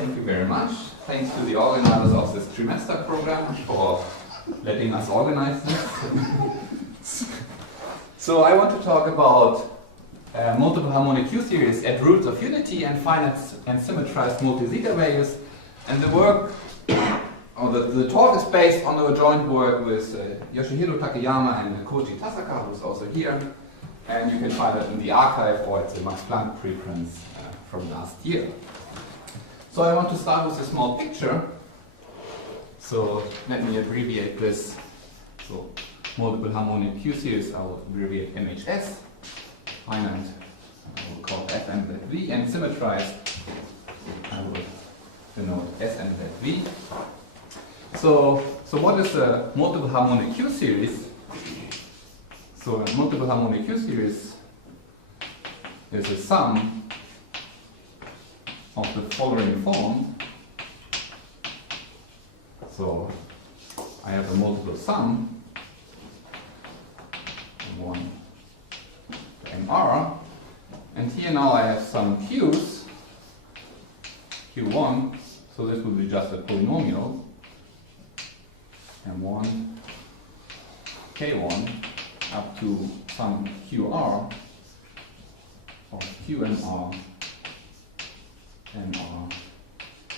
Thank you very much. Thanks to the organizers of this trimester program for letting us organize this. So I want to talk about multiple harmonic Q-series at roots of unity and finite and symmetrized multi-zeta values. And the work, or the talk is based on a joint work with Yoshihiro Takeyama and Koji Tasaka, who's also here. And you can find it in the archive or at the Max Planck preprints from last year. So I want to start with a small picture. So let me abbreviate this. So multiple harmonic Q-series, I will abbreviate MHS. Finite, I will call FMZV, and symmetrized, I will denote SMZV. So what is a multiple harmonic Q-series? So a multiple harmonic Q-series is a sum of the following form. So I have a multiple sum, one MR, and here now I have some Q's, Q1, so this will be just a polynomial, M1, K1, up to some QR, or QMR, MR,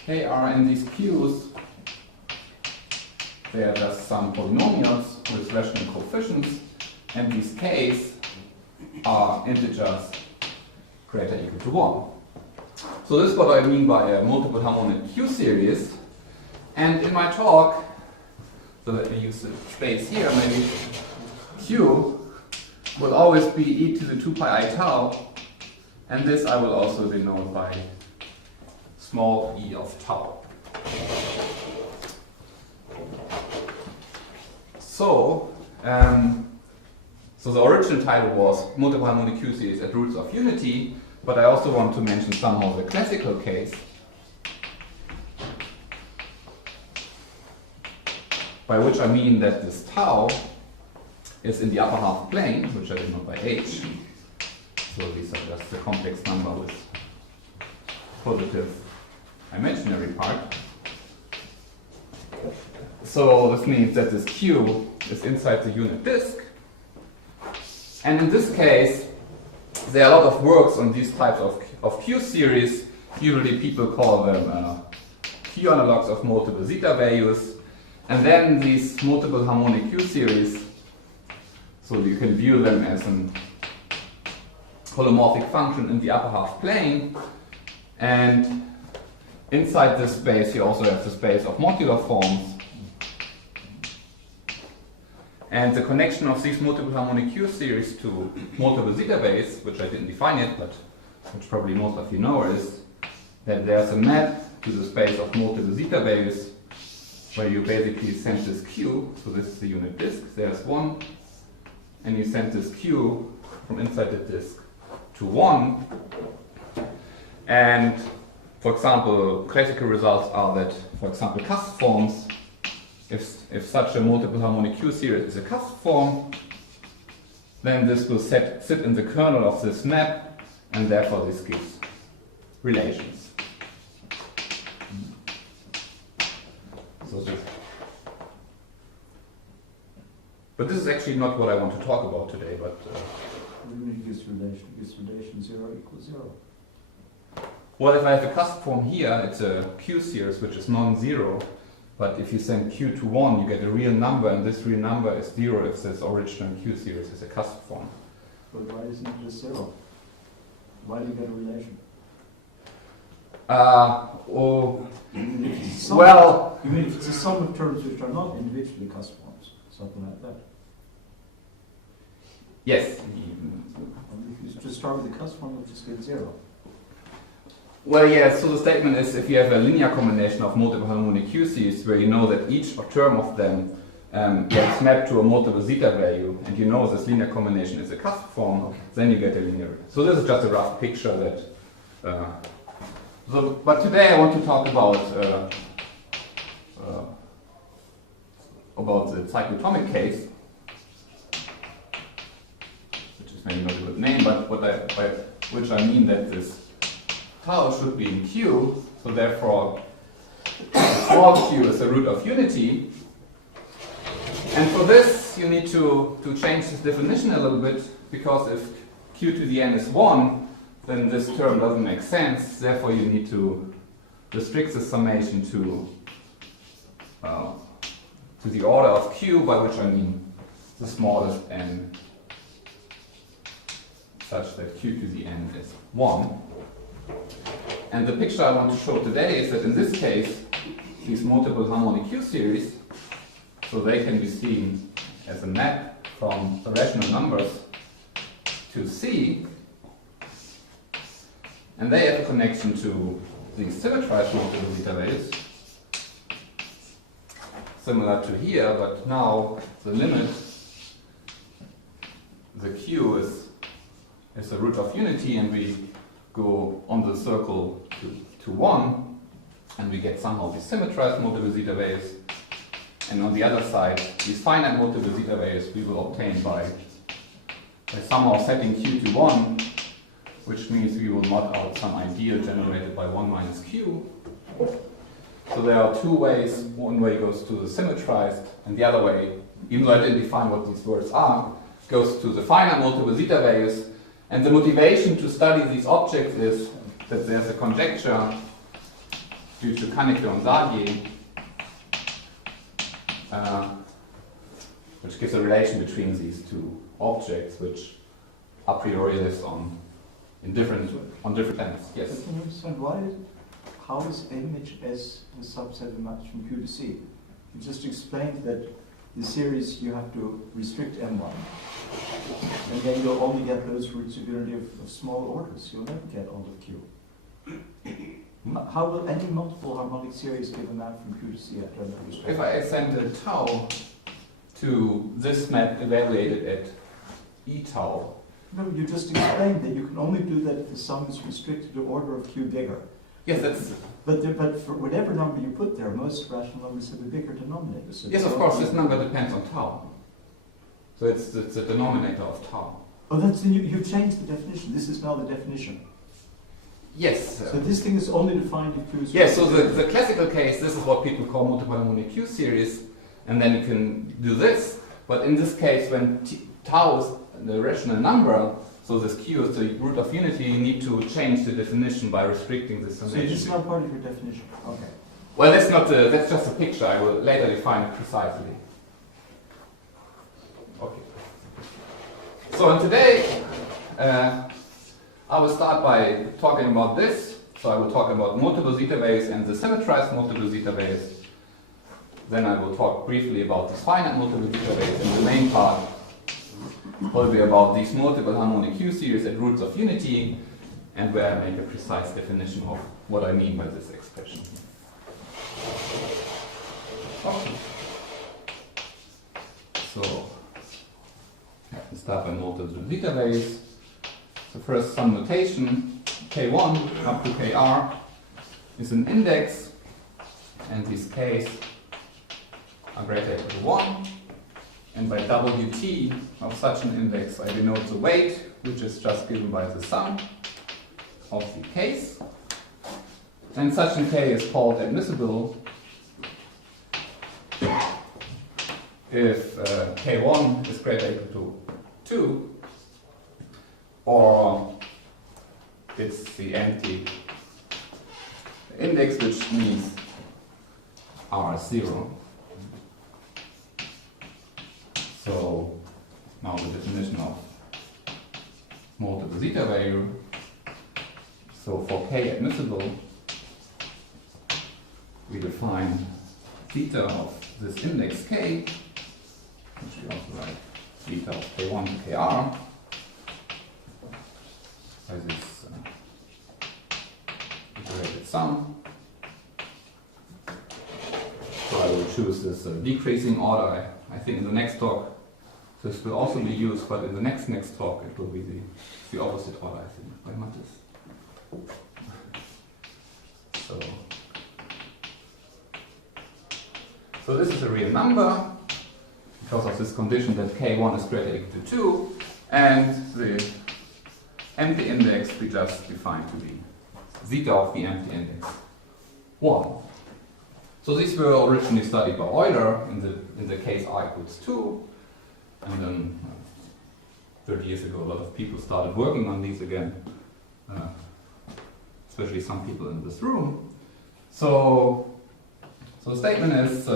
KR, and these Q's, they are just some polynomials with rational coefficients, and these K's are integers greater or equal to 1. So this is what I mean by a multiple harmonic Q-series. And in my talk, so let me use the space here, maybe Q will always be e to the 2 pi I tau, and this I will also denote by small e of tau. So the original title was Multiple Harmonic Q-series at Roots of Unity, but I also want to mention somehow the classical case, by which I mean that this tau is in the upper half plane, which I denote by h. So these are just the complex number with positive imaginary part. So this means that this Q is inside the unit disk. And in this case, there are a lot of works on these types of Q-series. Usually people call them Q analogs of multiple zeta values. And then these multiple harmonic Q-series, so you can view them as a holomorphic function in the upper half plane. And inside this space, you also have the space of modular forms. And the connection of these multiple harmonic Q-series to multiple zeta values, which I didn't define yet, but which probably most of you know, is that there's a map to the space of multiple zeta values where you basically send this Q, so this is the unit disk, there's 1, and you send this Q from inside the disk to 1. And for example, classical results are that, for example, cusp forms, if such a multiple harmonic Q-series is a cusp form, then this will sit in the kernel of this map, and therefore this gives relations. But this is actually not what I want to talk about today. But what do you mean gives relation 0 equals 0? Well, if I have a cusp form here, it's a Q-series which is non-zero. But if you send Q to 1, you get a real number, and this real number is 0 if this original Q-series is a cusp form. But why isn't it just 0? Why do you get a relation? You mean if it's a sum of terms which are not individually cusp forms, something like that? Yes. If you just start with the cusp form, you'll just get 0. Well, yeah, so the statement is if you have a linear combination of multiple harmonic Q-series where you know that each term of them gets mapped to a multiple zeta value, and you know this linear combination is a cusp form, then you get a linear. So this is just a rough picture that... but today I want to talk about the cyclotomic case, which is maybe not a good name, but by which I mean that this tau should be in Q, so therefore small q is the root of unity. And for this you need to change this definition a little bit, because if q to the n is 1, then this term doesn't make sense. Therefore you need to restrict the summation to the order of q, by which I mean the smallest n, such that q to the n is 1. And the picture I want to show today is that in this case, these multiple harmonic Q series, so they can be seen as a map from the rational numbers to C, and they have a connection to these symmetrized multiple zeta waves, similar to here, but now the limit, the Q is the root of unity, and we go on the circle to 1, and we get somehow these symmetrized multiple zeta waves. And on the other side, these finite multiple zeta waves we will obtain by somehow setting q to 1, which means we will mod out some ideal generated by 1 minus q. So there are two ways. One way goes to the symmetrized, and the other way, even though I didn't define what these words are, goes to the finite multiple zeta waves. And the motivation to study these objects is that there's a conjecture due to Kannecke and Sardier, which gives a relation between these two objects, which a priori lives on different ends. Yes. Can you understand how is image S a subset of maps from Q to C? You just explained that the series you have to restrict M1, and then you'll only get those roots of unity of small orders. You'll never get all of Q. How will any multiple harmonic series give a map from Q to C after that restriction? If I send a tau to this map evaluated at E tau. No, you just explained that you can only do that if the sum is restricted to order of Q bigger. Yes, that's. But for whatever number you put there, most rational numbers have a bigger denominator. So yes, of course, this number depends on tau. So it's the denominator of tau. Oh, that's you've changed the definition. This is now the definition. Yes. So this thing is only defined if Q is. Yes, so the classical case, this is what people call multiple harmonic Q series, and then you can do this. But in this case, when tau is the rational number, so this Q is the root of unity, you need to change the definition by restricting the summation. So this is not part of your definition. Okay. Well, that's just a picture. I will later define it precisely. Okay. So today, I will start by talking about this. So I will talk about multiple zeta waves and the symmetrized multiple zeta waves. Then I will talk briefly about the finite multiple zeta waves, and the main part will be about these multiple harmonic Q series at roots of unity, and where I make a precise definition of what I mean by this expression. Okay. So let's start by multiple zeta waves. So first, some notation. K1 up to Kr is an index, and these Ks are greater equal to 1. And by Wt of such an index, I denote the weight, which is just given by the sum of the Ks. And such a K is called admissible if K1 is greater equal to 2, or it's the empty index, which means R is 0. So now the definition of multiple zeta value. So for K admissible, we define zeta of this index K, which we also write zeta of K1 to Kr, by this iterated sum. So I will choose this decreasing order. I think in the next talk this will also be used, but in the next talk it will be the opposite order, I think, by Mattis. So this is a real number because of this condition that K1 is greater equal to 2, and the empty index we just define to be zeta of the empty index 1. So these were originally studied by Euler in the case I equals 2, and then 30 years ago a lot of people started working on these again, especially some people in this room. So the statement is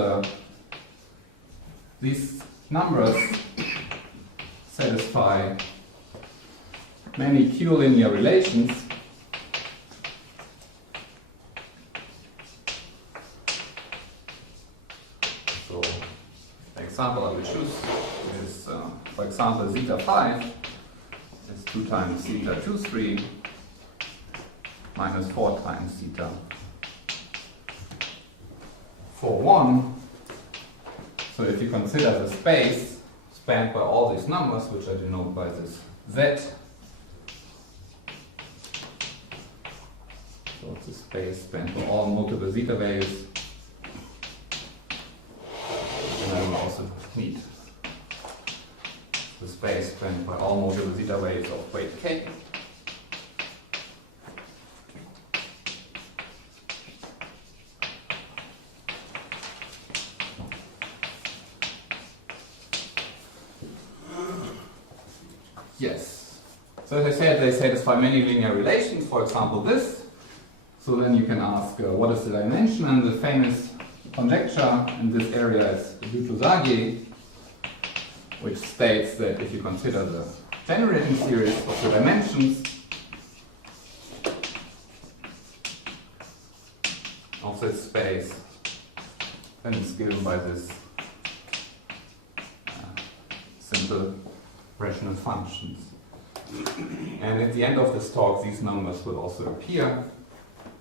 these numbers satisfy many pure linear relations so the example I will choose is, for example, zeta 5 is 2 times zeta 2, 3 minus 4 times zeta 4, 1. So if you consider the space spanned by all these numbers, which I denote by this z, so it's a space spanned by all multiple zeta values, and I will also need the space spanned by all multiple zeta values of weight k. Yes. So as I said, they satisfy many linear relations, for example this. So then you can ask what is the dimension, and the famous conjecture in this area is Butosagier, which states that if you consider the generating series of the dimensions of this space, then it's given by this simple rational functions. And at the end of this talk, these numbers will also appear,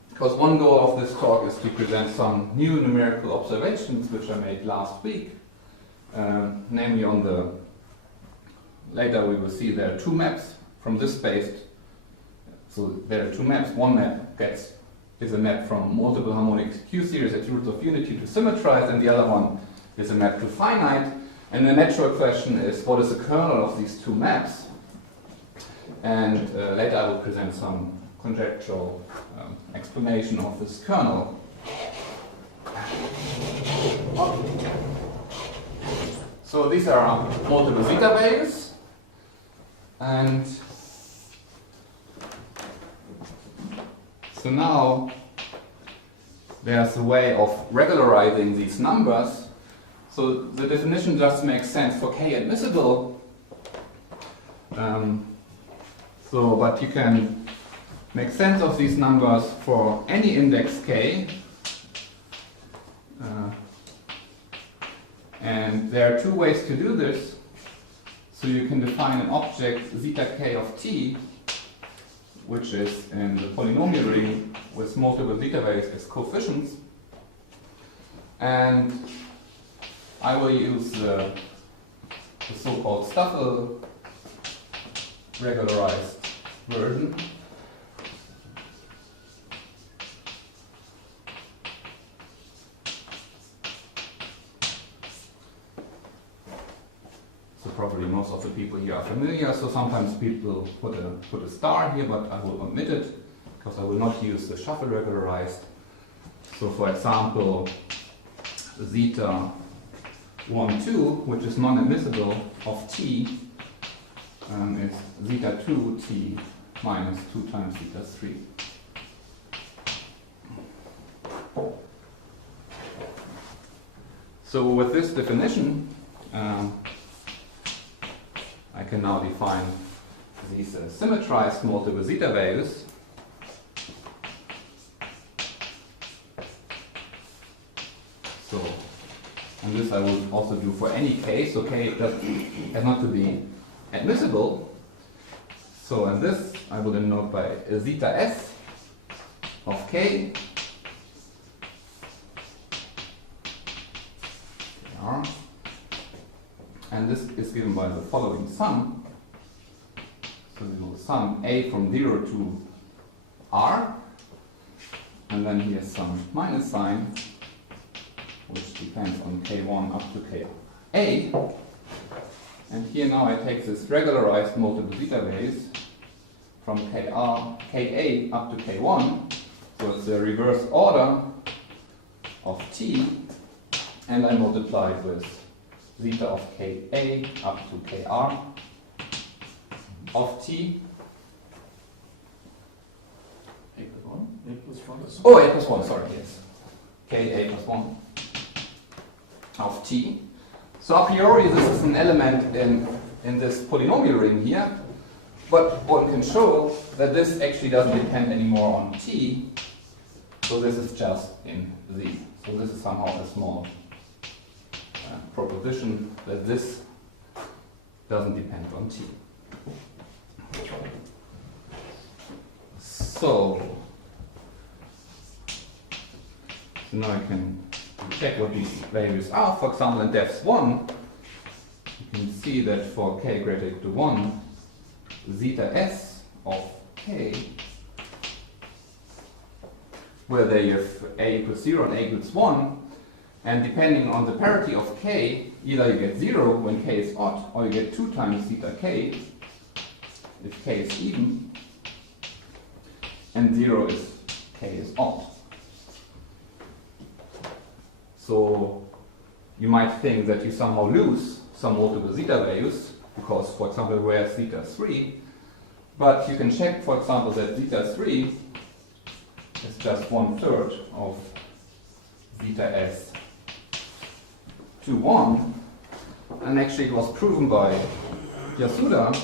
because one goal of this talk is to present some new numerical observations which I made last week, namely on the, later we will see there are 2 maps from this space. So there are 2 maps. One map is a map from multiple harmonic Q series at roots of unity to symmetrized, and the other one is a map to finite. And the natural question is, what is the kernel of these 2 maps? And later I will present some conjectural explanation of this kernel. So these are multiple zeta values, and so now there's a way of regularizing these numbers. So the definition just makes sense for k admissible. But you can make sense of these numbers for any index k. And there are 2 ways to do this. So you can define an object zeta k of t, which is in the polynomial ring with multiple zeta values as coefficients. And I will use the so-called Staffel regularized version. So probably most of the people here are familiar. So sometimes people put a star here, but I will omit it because I will not use the shuffle regularized. So for example, zeta 1, 2, which is non-admissible of t, is zeta 2 t minus 2 times zeta 3. So with this definition, I can now define these symmetrized multiple zeta values. So, and this I will also do for any k, so k has not to be admissible. So in this I will denote by zeta s of k. And this is given by the following sum. So we will sum a from 0 to r, and then here's some minus sign, which depends on k1 up to ka. And here now I take this regularized multiple zeta values from ka up to k1, with the reverse order of t, and I multiply it with zeta of ka up to kr of t. A plus 1? A plus 1? Oh, a plus 1, sorry, yes. Ka plus 1 of t. So a priori this is an element in this polynomial ring here, but one can show that this actually doesn't depend anymore on t, so this is just in z. So this is somehow a small proposition that this doesn't depend on t. So now I can check what these values are. For example, in depth 1, you can see that for k greater equal to 1, zeta s of k, where there you have a equals 0 and a equals 1, and depending on the parity of k, either you get 0 when k is odd, or you get 2 times zeta k if k is even, and 0 is k is odd. So you might think that you somehow lose some multiple zeta values, because, for example, where is zeta 3? But you can check, for example, that zeta 3 is just 1/3 of zeta s to 1. And actually it was proven by Yasuda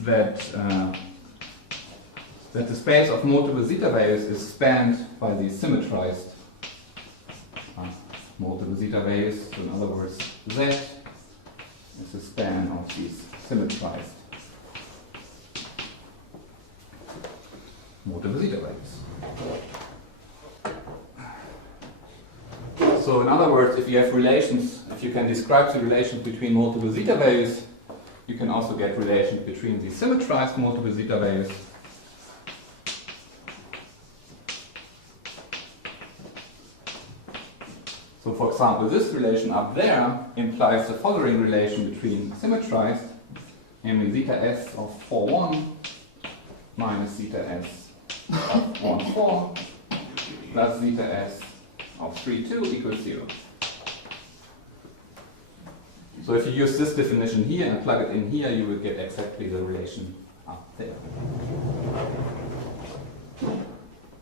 that the space of multiple zeta values is spanned by these symmetrized multiple zeta values. So in other words, Z is the span of these symmetrized multiple zeta values. So in other words, if you have relations, if you can describe the relations between multiple zeta values, you can also get relations between the symmetrized multiple zeta values. So for example, this relation up there implies the following relation between symmetrized, namely zeta s of 4, 1 minus zeta s of 1, 4 plus zeta s of 3, 2 equals 0. So if you use this definition here and plug it in here, you will get exactly the relation up there.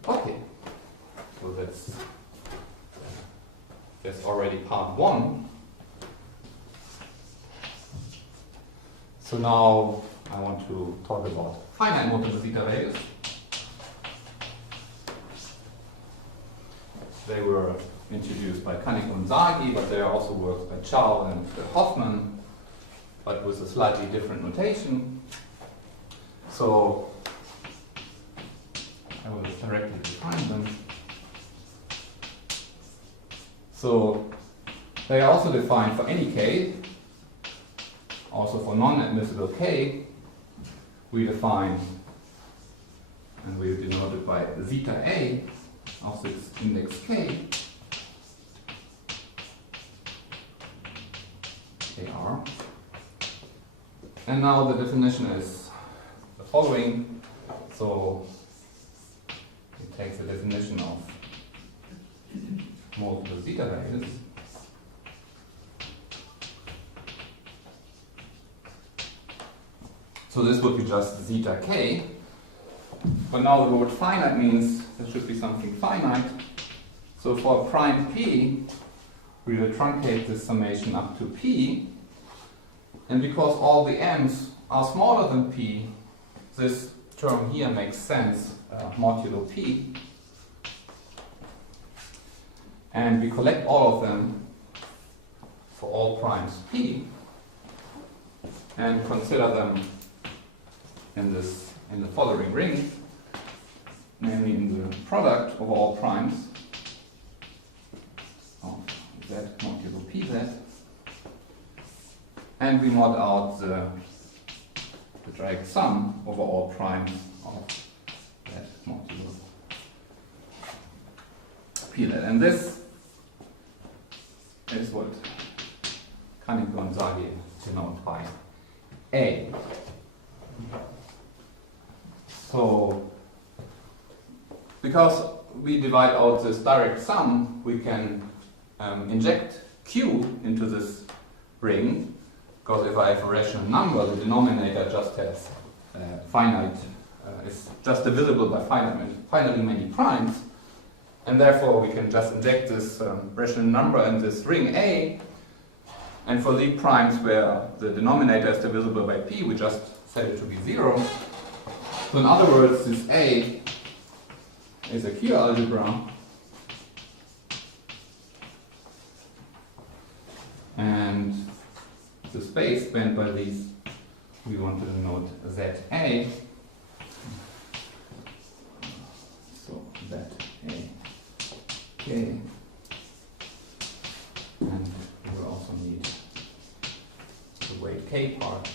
Okay, so that's already part 1. So now I want to talk about finite multiple zeta values. They were introduced by Henrik Bachmann, but there are also works by Chow and Hoffman, but with a slightly different notation. So I will directly define them. So they are also defined for any k, also for non-admissible k. We define, and we denote it by zeta a of this index k, kr. And now the definition is the following. So it takes the definition of multiple zeta values. So this would be just zeta k. But now the word finite means there should be something finite. So for prime p, we will truncate this summation up to p. And because all the m's are smaller than p, this term here makes sense, modulo p. And we collect all of them for all primes p and consider them in the following ring, namely in the product of all primes of z modulo pz, and we mod out the direct sum over all primes of z modulo pz. And this is what Henrik denote by A. So because we divide out this direct sum, we can inject q into this ring, because if I have a rational number, the denominator just has finite, is just divisible by finitely many primes, and therefore we can just inject this rational number in this ring A, and for the primes where the denominator is divisible by p, we just set it to be 0. So in other words, this A is a Q algebra, and the space spanned by these we want to denote ZA. So ZA. Okay. And we will also need the weight K part.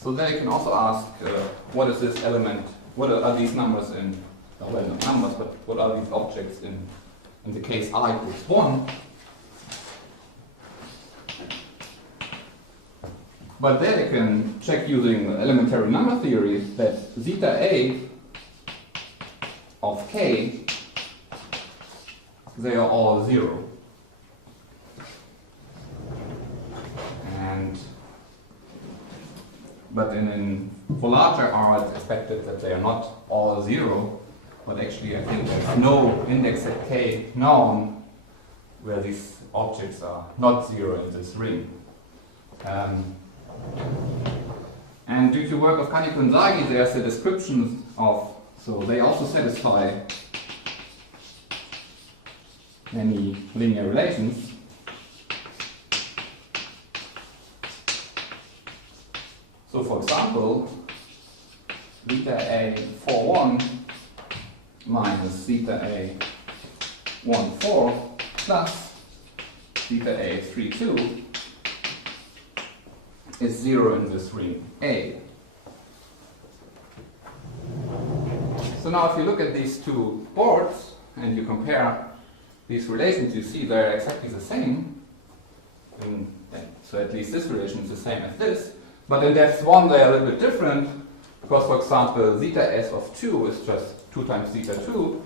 So then you can also ask, what is this element, what are these numbers in, well not numbers, but what are these objects in the case I equals 1. But there you can check using elementary number theory that zeta A of k, they are all 0. But for larger R, it's expected that they are not all 0, but actually I think there's no index at k known where these objects are not 0 in this ring. And due to work of Kaneko-Nsagi, there's a description of, so they also satisfy many linear relations. So for example, zeta A 4,1 minus zeta A 1,4 plus zeta A 3,2 is 0 in this ring A. So now if you look at these two boards and you compare these relations, you see they're exactly the same. So at least this relation is the same as this. But in depth 1 they are a little bit different, because for example zeta S of 2 is just 2 times zeta 2,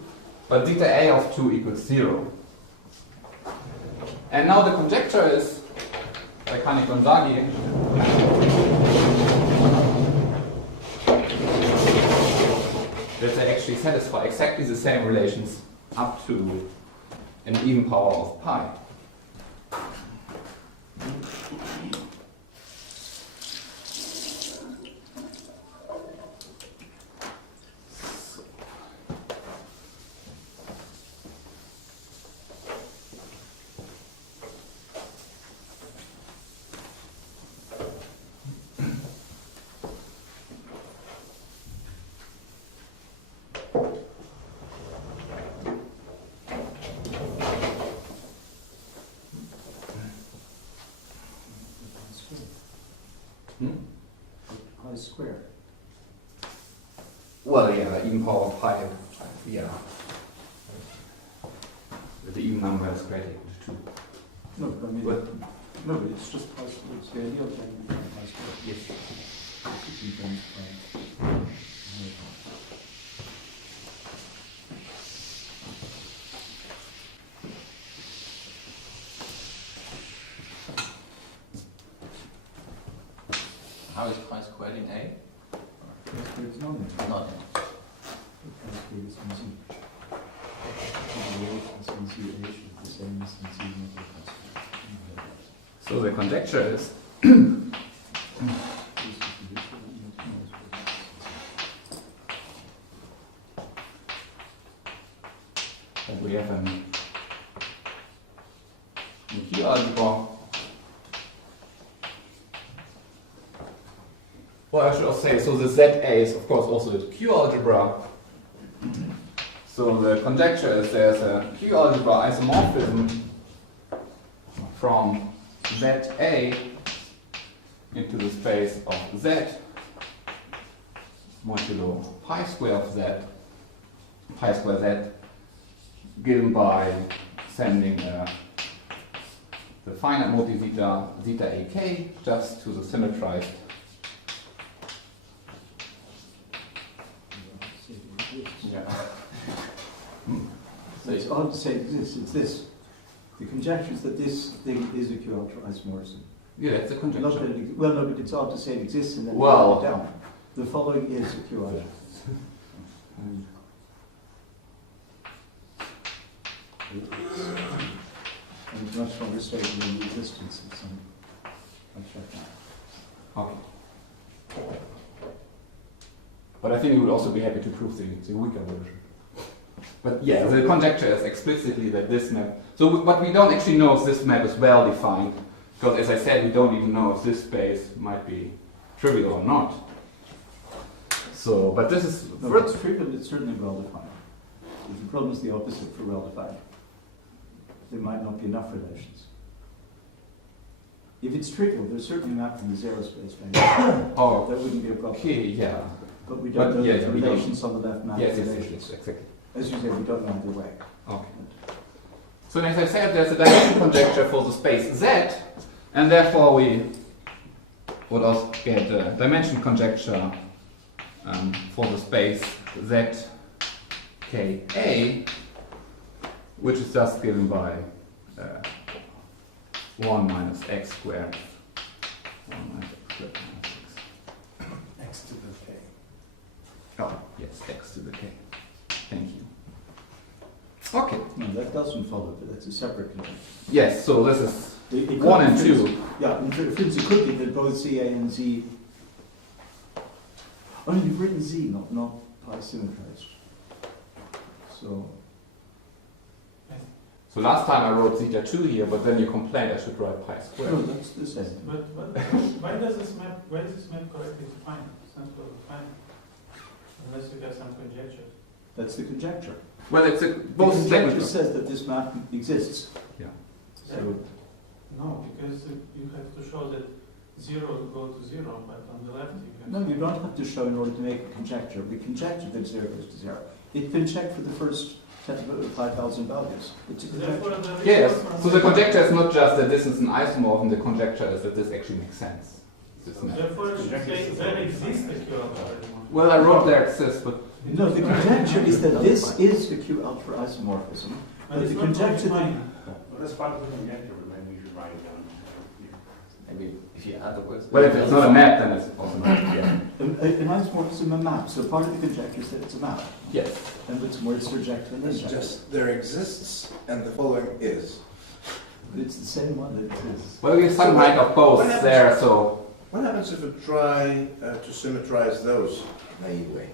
but zeta A of 2 equals 0. And now the conjecture is, by Kaneko-Nsagi, that they actually satisfy exactly the same relations up to an even power of pi. Pi squared. Well, yeah, even power of pi, yeah. The even number is greater equal to 2. No, but I mean, What? no, but it's just pi squared. It's the idea of having pi squared. Yes. How is pi squared in A? Pi squared is not in it. Not in. Pi squared is in Z. The weight is in ZH is the same as in Z not pi squared. So the conjecture is that we have an Q algebra. Well, I should also say, so the ZA is of course also the Q algebra. So the conjecture is there's a Q algebra isomorphism from ZA into the space of Z modulo pi square of Z, pi square Z, given by sending the finite multi-zeta zeta ak just to the symmetrized. Yeah. So it's hard to say it exists. It's this. The conjecture is that this thing is a Q-alter isomorphism. Yeah, it's a Not conjecture. that well, no, but it's hard to say it exists and then Well, write it down. The following is a Q-alter. And it's much stronger statement than the existence of some. I'll check now. Okay. But I think we would also be happy to prove the weaker version. But yeah, the conjecture is explicitly that this map. So what we don't actually know if this map is well defined, because as I said, we don't even know if this space might be trivial or not. So, but this is No, it's trivial. It's certainly well defined. The problem is the opposite for well defined. There might not be enough relations. If it's trivial, there's certainly a map from the zero space. Oh, That wouldn't be a problem. okay, yeah. But we don't know yeah, the we don't. relations on the left map. Yes, yes, yes, relations. yes, exactly. As you say, we don't know either way. Okay. So as I said, there's a dimension conjecture for the space Z, and therefore we would also get a dimension conjecture for the space Z K A, which is just given by 1 minus x squared. 1 minus x squared minus 6. X to the K. Oh, yes, x to the k. Thank you. Okay. No, that doesn't follow, but that's a separate conjecture. Yes, so this is It could 1 and be- 2. Yeah, in principle, it could be that both ZA and Z. Oh, you've written Z, not pi symmetrized. So, So last time I wrote zeta 2 here, but then you complained I should write pi no, squared. that's the same. But why does this map correctly define? It's not well defined. Unless you get some conjecture. That's the conjecture. Well, it's a, The both conjecture statements. says that this map exists. Yeah. So, No, because you have to show that 0 will go to 0, but on the left you can. no, you don't have to show in order to make a conjecture. We conjecture that 0 goes to 0. It can check for the first 5,000 values. It's a Therefore, conjecture. the Yes, result so the must- conjecture is not just that this is an isomorphism, the conjecture is that this actually makes sense. This map. Therefore, it should say there exists a Q-alter. Well, I wrote there exists, but No, the conjecture is that this is a Q-alter isomorphism. But it's the not conjecture defined. Well, that's part of the conjecture, but maybe we should write it down. Maybe if you add the words. well, if it's not a map, then it's also not. Yeah. An isomorphism, a map. So part of the conjecture is that it's a map. Yes. And it's more surjective and It's injective. just there exists and the following is. But it's the same one that exists. Well, we have some kind of both What happens- there, so What happens if we try to symmetrize those naively?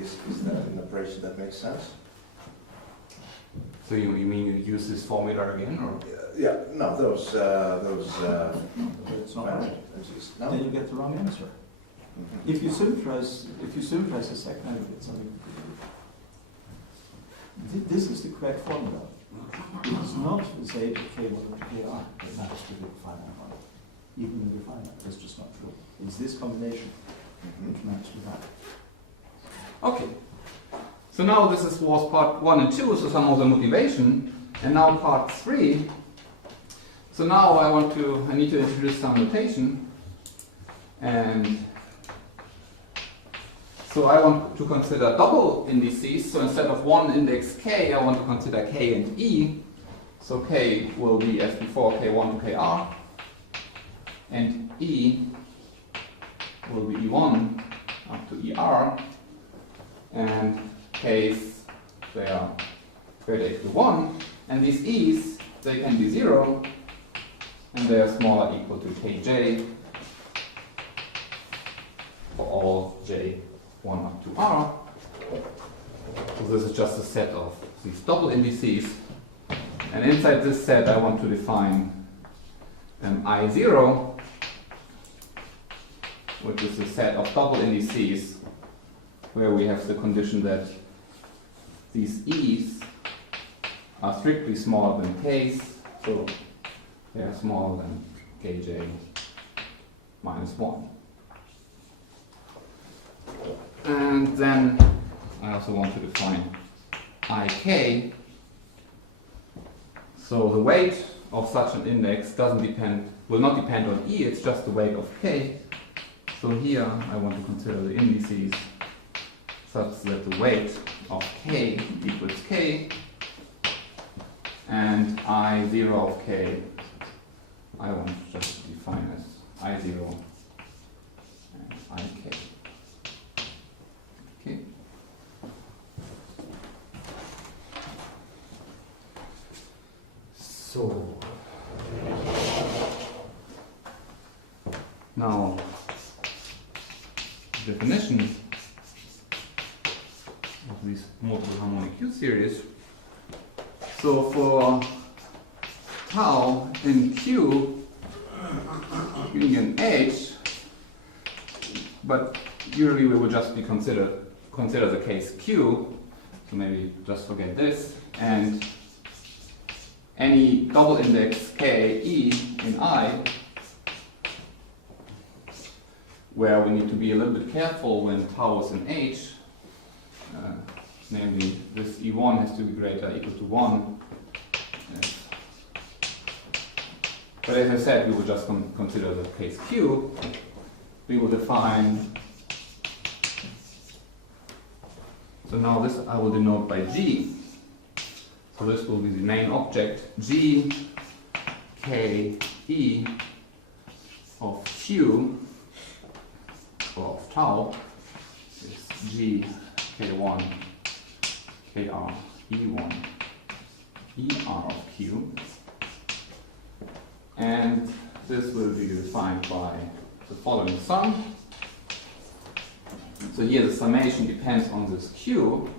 Is that an operation that makes sense? so you mean you use this formula again, or Yeah, no, those But it's not right. exist. No? Then you get the wrong answer. Mhm. If you symmetrize the second, you get something. This is the correct formula. It is not zeta k1 to kr that maps to the finite one. Even with the finite, that's just not true. It's this combination Mhm. which maps to that. okay. So now this was part 1 and 2, so some of the motivation, and now part 3. So now I need to introduce some notation, and so I want to consider double indices. So instead of one index k, I want to consider k and e. So k will be as before k1 to kr, and e will be e1 up to er, and k's they are greater equal to 1, and these e's they can be 0, and they are smaller or equal to kj for all j1 up to r. So this is just a set of these double indices, and inside this set I want to define I0, which is a set of double indices where we have the condition that these e's are strictly smaller than k's, so they are smaller than kj minus 1. And then I also want to define ik. So the weight of such an index will not depend on E, it's just the weight of k. So here I want to consider the indices such that the weight of k equals k, and I0 of k I want to just define as I0 and ik. Okay. So now definition of this multiple harmonic Q series. So for tau in Q union H, but usually we would just consider the case Q, so maybe just forget this, and any double index K, E in I, where we need to be a little bit careful when tau is in H, namely this E1 has to be greater or equal to 1. Yes. But as I said, we will just consider the case Q. We will define, so now this I will denote by G. So this will be the main object, G, K, E of Q, or of tau, is G, K1, KR, E1, ER of Q. And this will be defined by the following sum. So here the summation depends on this Q,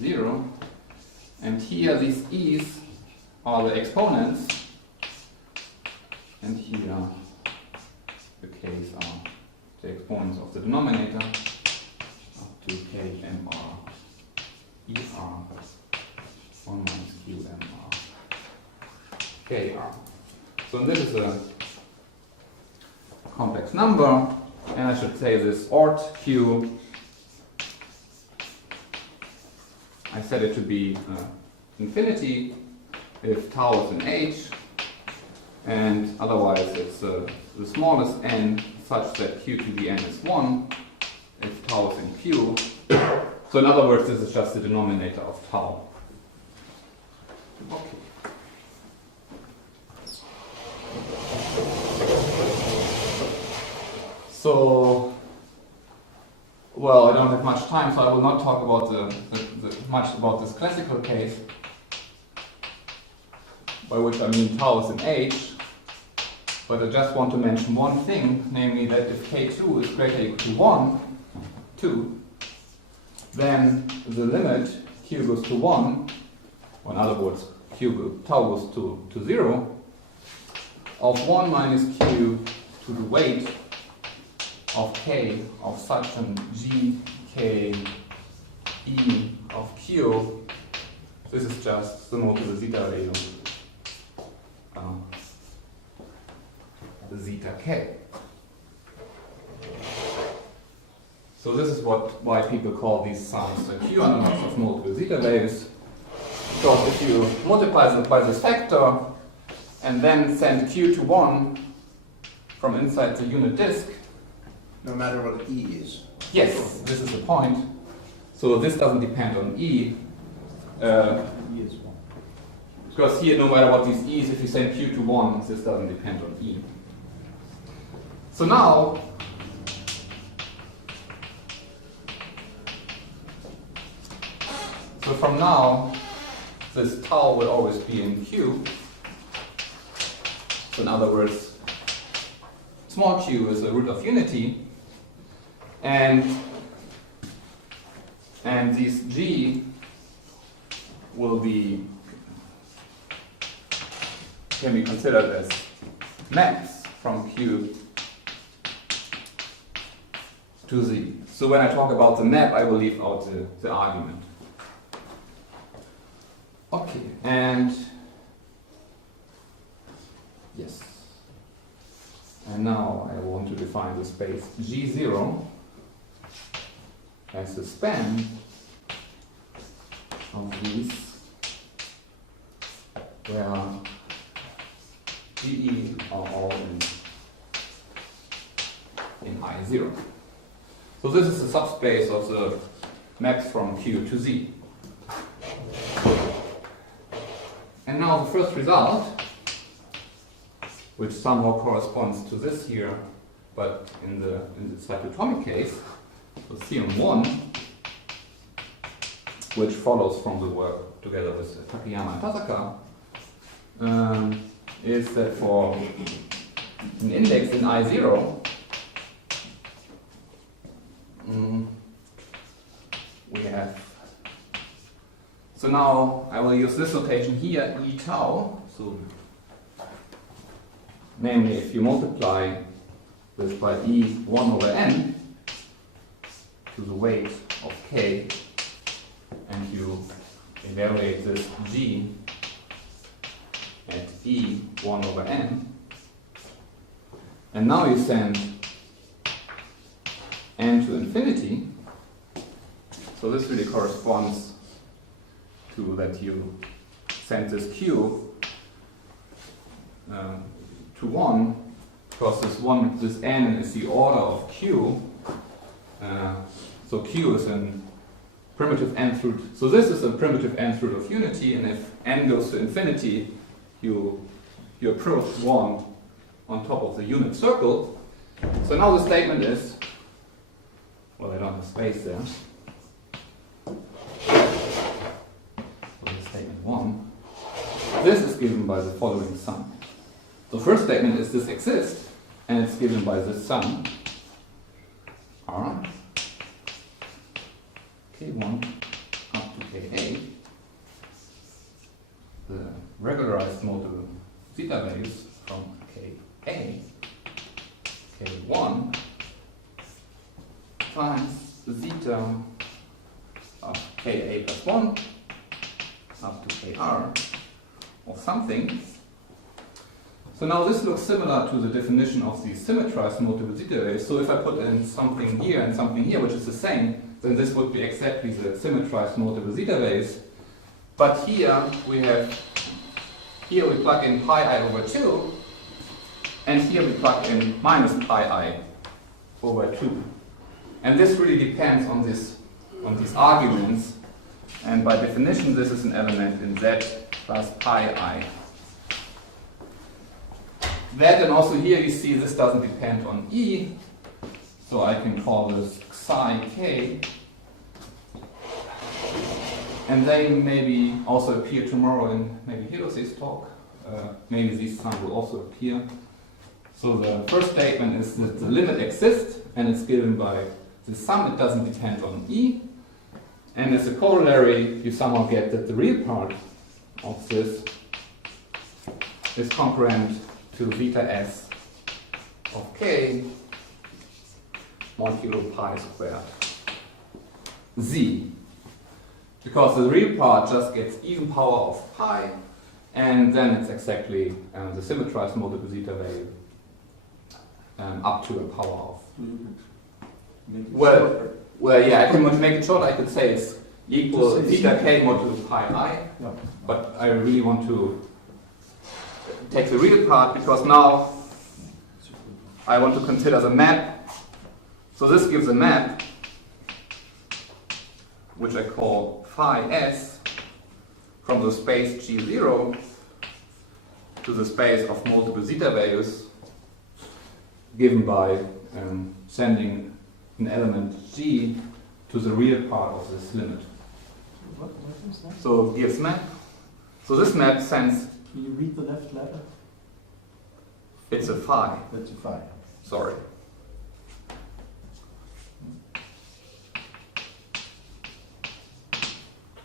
0, and here these E's are the exponents, and here the K's are the exponents of the denominator, up to K MR ER 1 minus Q MR KR. So this is a complex number, and I should say this ort Q, I set it to be infinity if tau is in H, and otherwise it's the smallest n such that Q to the n is 1 if tau is in Q. So in other words, this is just the denominator of tau. Okay. So, well, I don't have much time, so I will not talk about much about this classical case, by which I mean tau is in H, but I just want to mention one thing, namely that if K2 is greater or equal to 1, 2, then the limit Q goes to 1, or in other words, tau goes to 0, of 1 minus Q to the weight of K of such an G, K, E of Q. This is just similar to the zeta value, the zeta K. So this is why people call these sums the Q analysis of multiple zeta waves. Because if you multiply them by this factor and then send Q to 1 from inside the unit disk, No matter what E is. yes, this is the point. So this doesn't depend on E. E is 1. Because here, no matter what these E's, if you send Q to 1, this doesn't depend on E. So now, so from now, this tau will always be in Q. So in other words, small q is the root of unity, and these G will can be considered as maps from Q to Z. So when I talk about the map, I will leave out the argument. Okay, and yes. And now I want to define the space G0 has the span of these where GE are all in I0. So this is the subspace of the maps from Q to Z. And now the first result, which somehow corresponds to this here, but in the cyclotomic case, so theorem 1, which follows from the work together with Takayama and Tasaka, is that for an index in I0, we have, so now I will use this notation here, E tau, so namely if you multiply this by E1 over n to the weight of k, and you evaluate this G at E1 over n, and now you send n to infinity, so this really corresponds to that you send this Q to 1, because this n is the order of Q, so Q is a primitive nth root, so this is a primitive nth root of unity, and if n goes to infinity, you approach 1 on top of the unit circle. So now the statement is, well, I don't have space there. So the statement 1. This is given by the following sum. The first statement is this exists, and it's given by this sum, R, K1 up to Ka, the regularized model zeta values from Ka, K1 times the zeta of Ka plus 1 up to Kr or something. So now this looks similar to the definition of the symmetrized multiple zeta values. So if I put in something here and something here, which is the same, then this would be exactly the symmetrized multiple zeta values. But here we plug in pi I over 2, and here we plug in minus pi I over 2. And this really depends on these arguments, and by definition this is an element in Z plus pi I. That, and also here you see this doesn't depend on E, so I can call this psi k, and they maybe also appear tomorrow in maybe Hiroshi's talk. Maybe these signs will also appear. So the first statement is that the limit exists, and it's given by the sum, it doesn't depend on E. And as a corollary, you somehow get that the real part of this is concurrent to zeta s of k modulo pi squared z. Because the real part just gets even power of pi, and then it's exactly the symmetrized multiple zeta value up to a power of. Well, yeah, I can make it short. I could say it's equal zeta k modulo pi I, No. but I really want to take the real part because now I want to consider the map. So this gives a map which I call phi s from the space G0 to the space of multiple zeta values given by sending an element G to the real part of this limit. What is that? So it gives map. So this map sends, Can you read the left letter? it's a phi, That's a phi. sorry.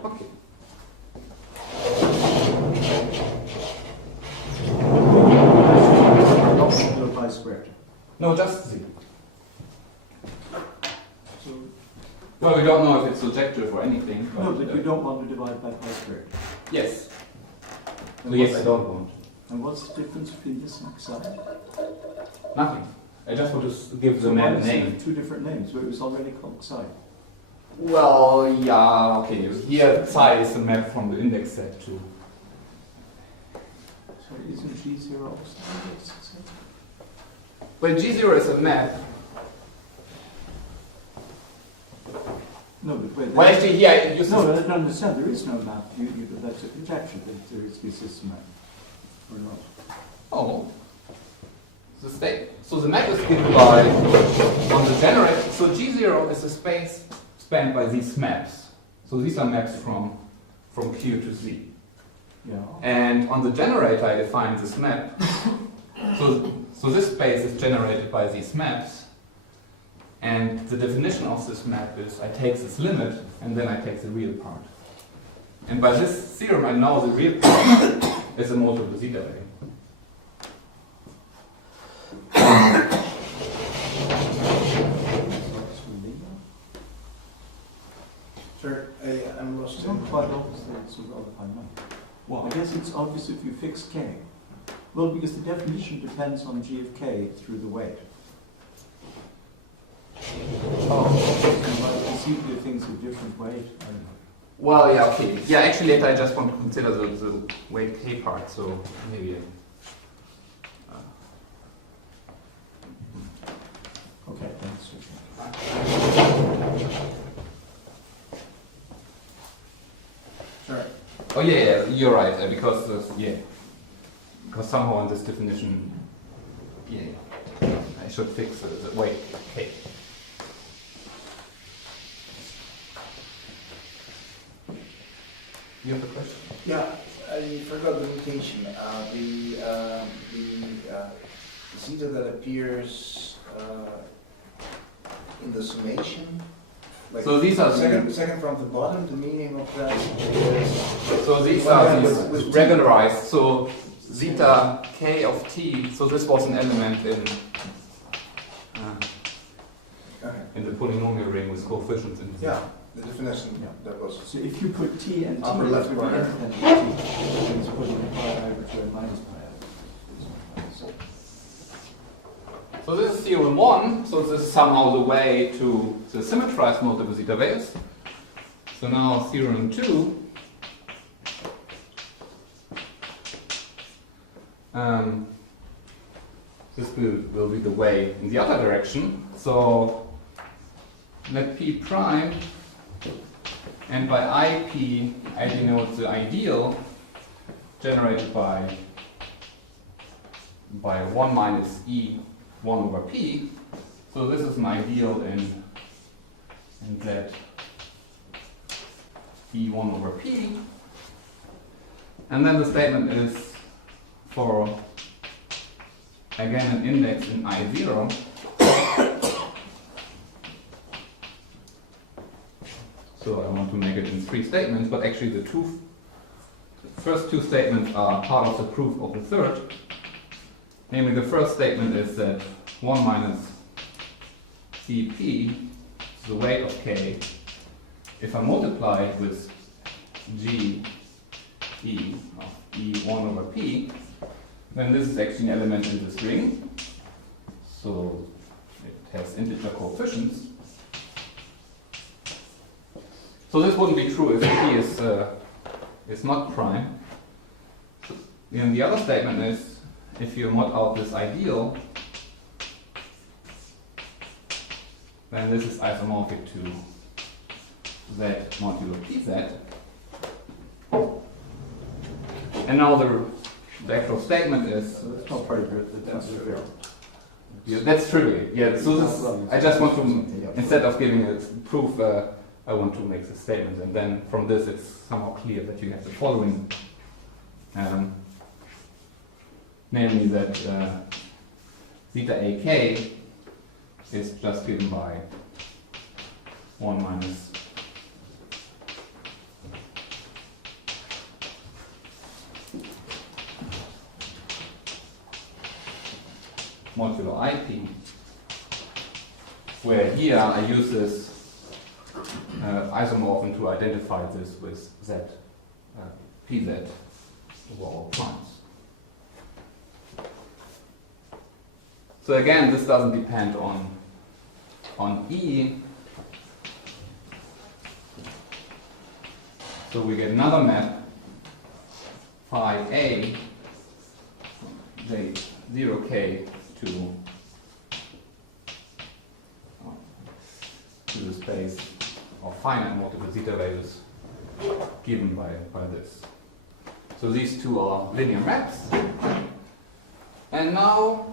Okay. Not modulo pi squared. No, just z. So, Well, we don't know if it's surjective or anything. no, but you don't want to divide by pi squared. Yes. And Yes, what's- I don't want. And what's the difference between this and psi? Nothing. I just want to give the So map why is it name. two different names, where it was already called psi. Well, yeah, okay. Here, psi is a map from the index set to. So isn't G0 also the index set? Well, G0 is a map. No, but wait. Well, actually, here I use No, I don't understand. There is no map. That's a conjecture that there is a system map. Or not? Oh. The state. So the map is given by on the generator. So G0 is a space spanned by these maps. So these are maps from Q to Z. Yeah. And on the generator, I define this map. So this space is generated by these maps. And the definition of this map is I take this limit and then I take the real part. And by this theorem, I know the real part is a multiple zeta value. Sir, I'm lost. It's not quite obvious that it's a rather high map. Well, I guess it's obvious if you fix k. Well, because the definition depends on g of k through the weight. Oh, conceivably things of different weight. I don't know. well, yeah, okay. Yeah, actually, later I just want to consider the weight k part, so maybe. Okay, thanks. Sir, Oh yeah, you're right. Because somehow in this definition, I should fix the weight k. You have a question? Yeah, I forgot the notation. The zeta that appears in the summation. Like So these are second from the bottom. The meaning of that is. So these Well, are with these t. regularized. So zeta k of t. So this was an element Okay. in the polynomial ring with coefficients in. Yeah, the definition Yeah. that was. So if you put t and t, Upper it left would be corner. independent of t. It's putting pi over to a minus pi over. So this is theorem 1. So this is somehow the way to the symmetrized multiple zeta waves. So now theorem 2. This will be the way in the other direction. So let P prime, and by IP I denote the ideal generated by 1 minus E 1 over P. So this is an ideal in Z E 1 over P. And then the statement is for, again, an index in I0. So I want to make it in 3 statements, but actually the first 2 statements are part of the proof of the third. Namely, the first statement is that 1 minus Cp, the weight of k, if I multiply with G E of E1 over P, then this is actually an element in this ring. So it has integer coefficients. So this wouldn't be true if P is not prime. And the other statement is, if you mod out this ideal, then this is isomorphic to Z modulo Pz. And now the actual statement is. So that's not very good. That's trivial. Yeah, that's trivial. Yeah. So this, I just want to, instead of giving a proof, I want to make the statement, and then from this it's somehow clear that you have the following. Namely that zeta ak is just given by 1 minus modulo IP, where here I use this isomorphism to identify this with Z, Pz over all primes. So again, this doesn't depend on E. So we get another map, phi A, J0k to the space of finite multiple zeta values given by this. So these two are linear maps. And now,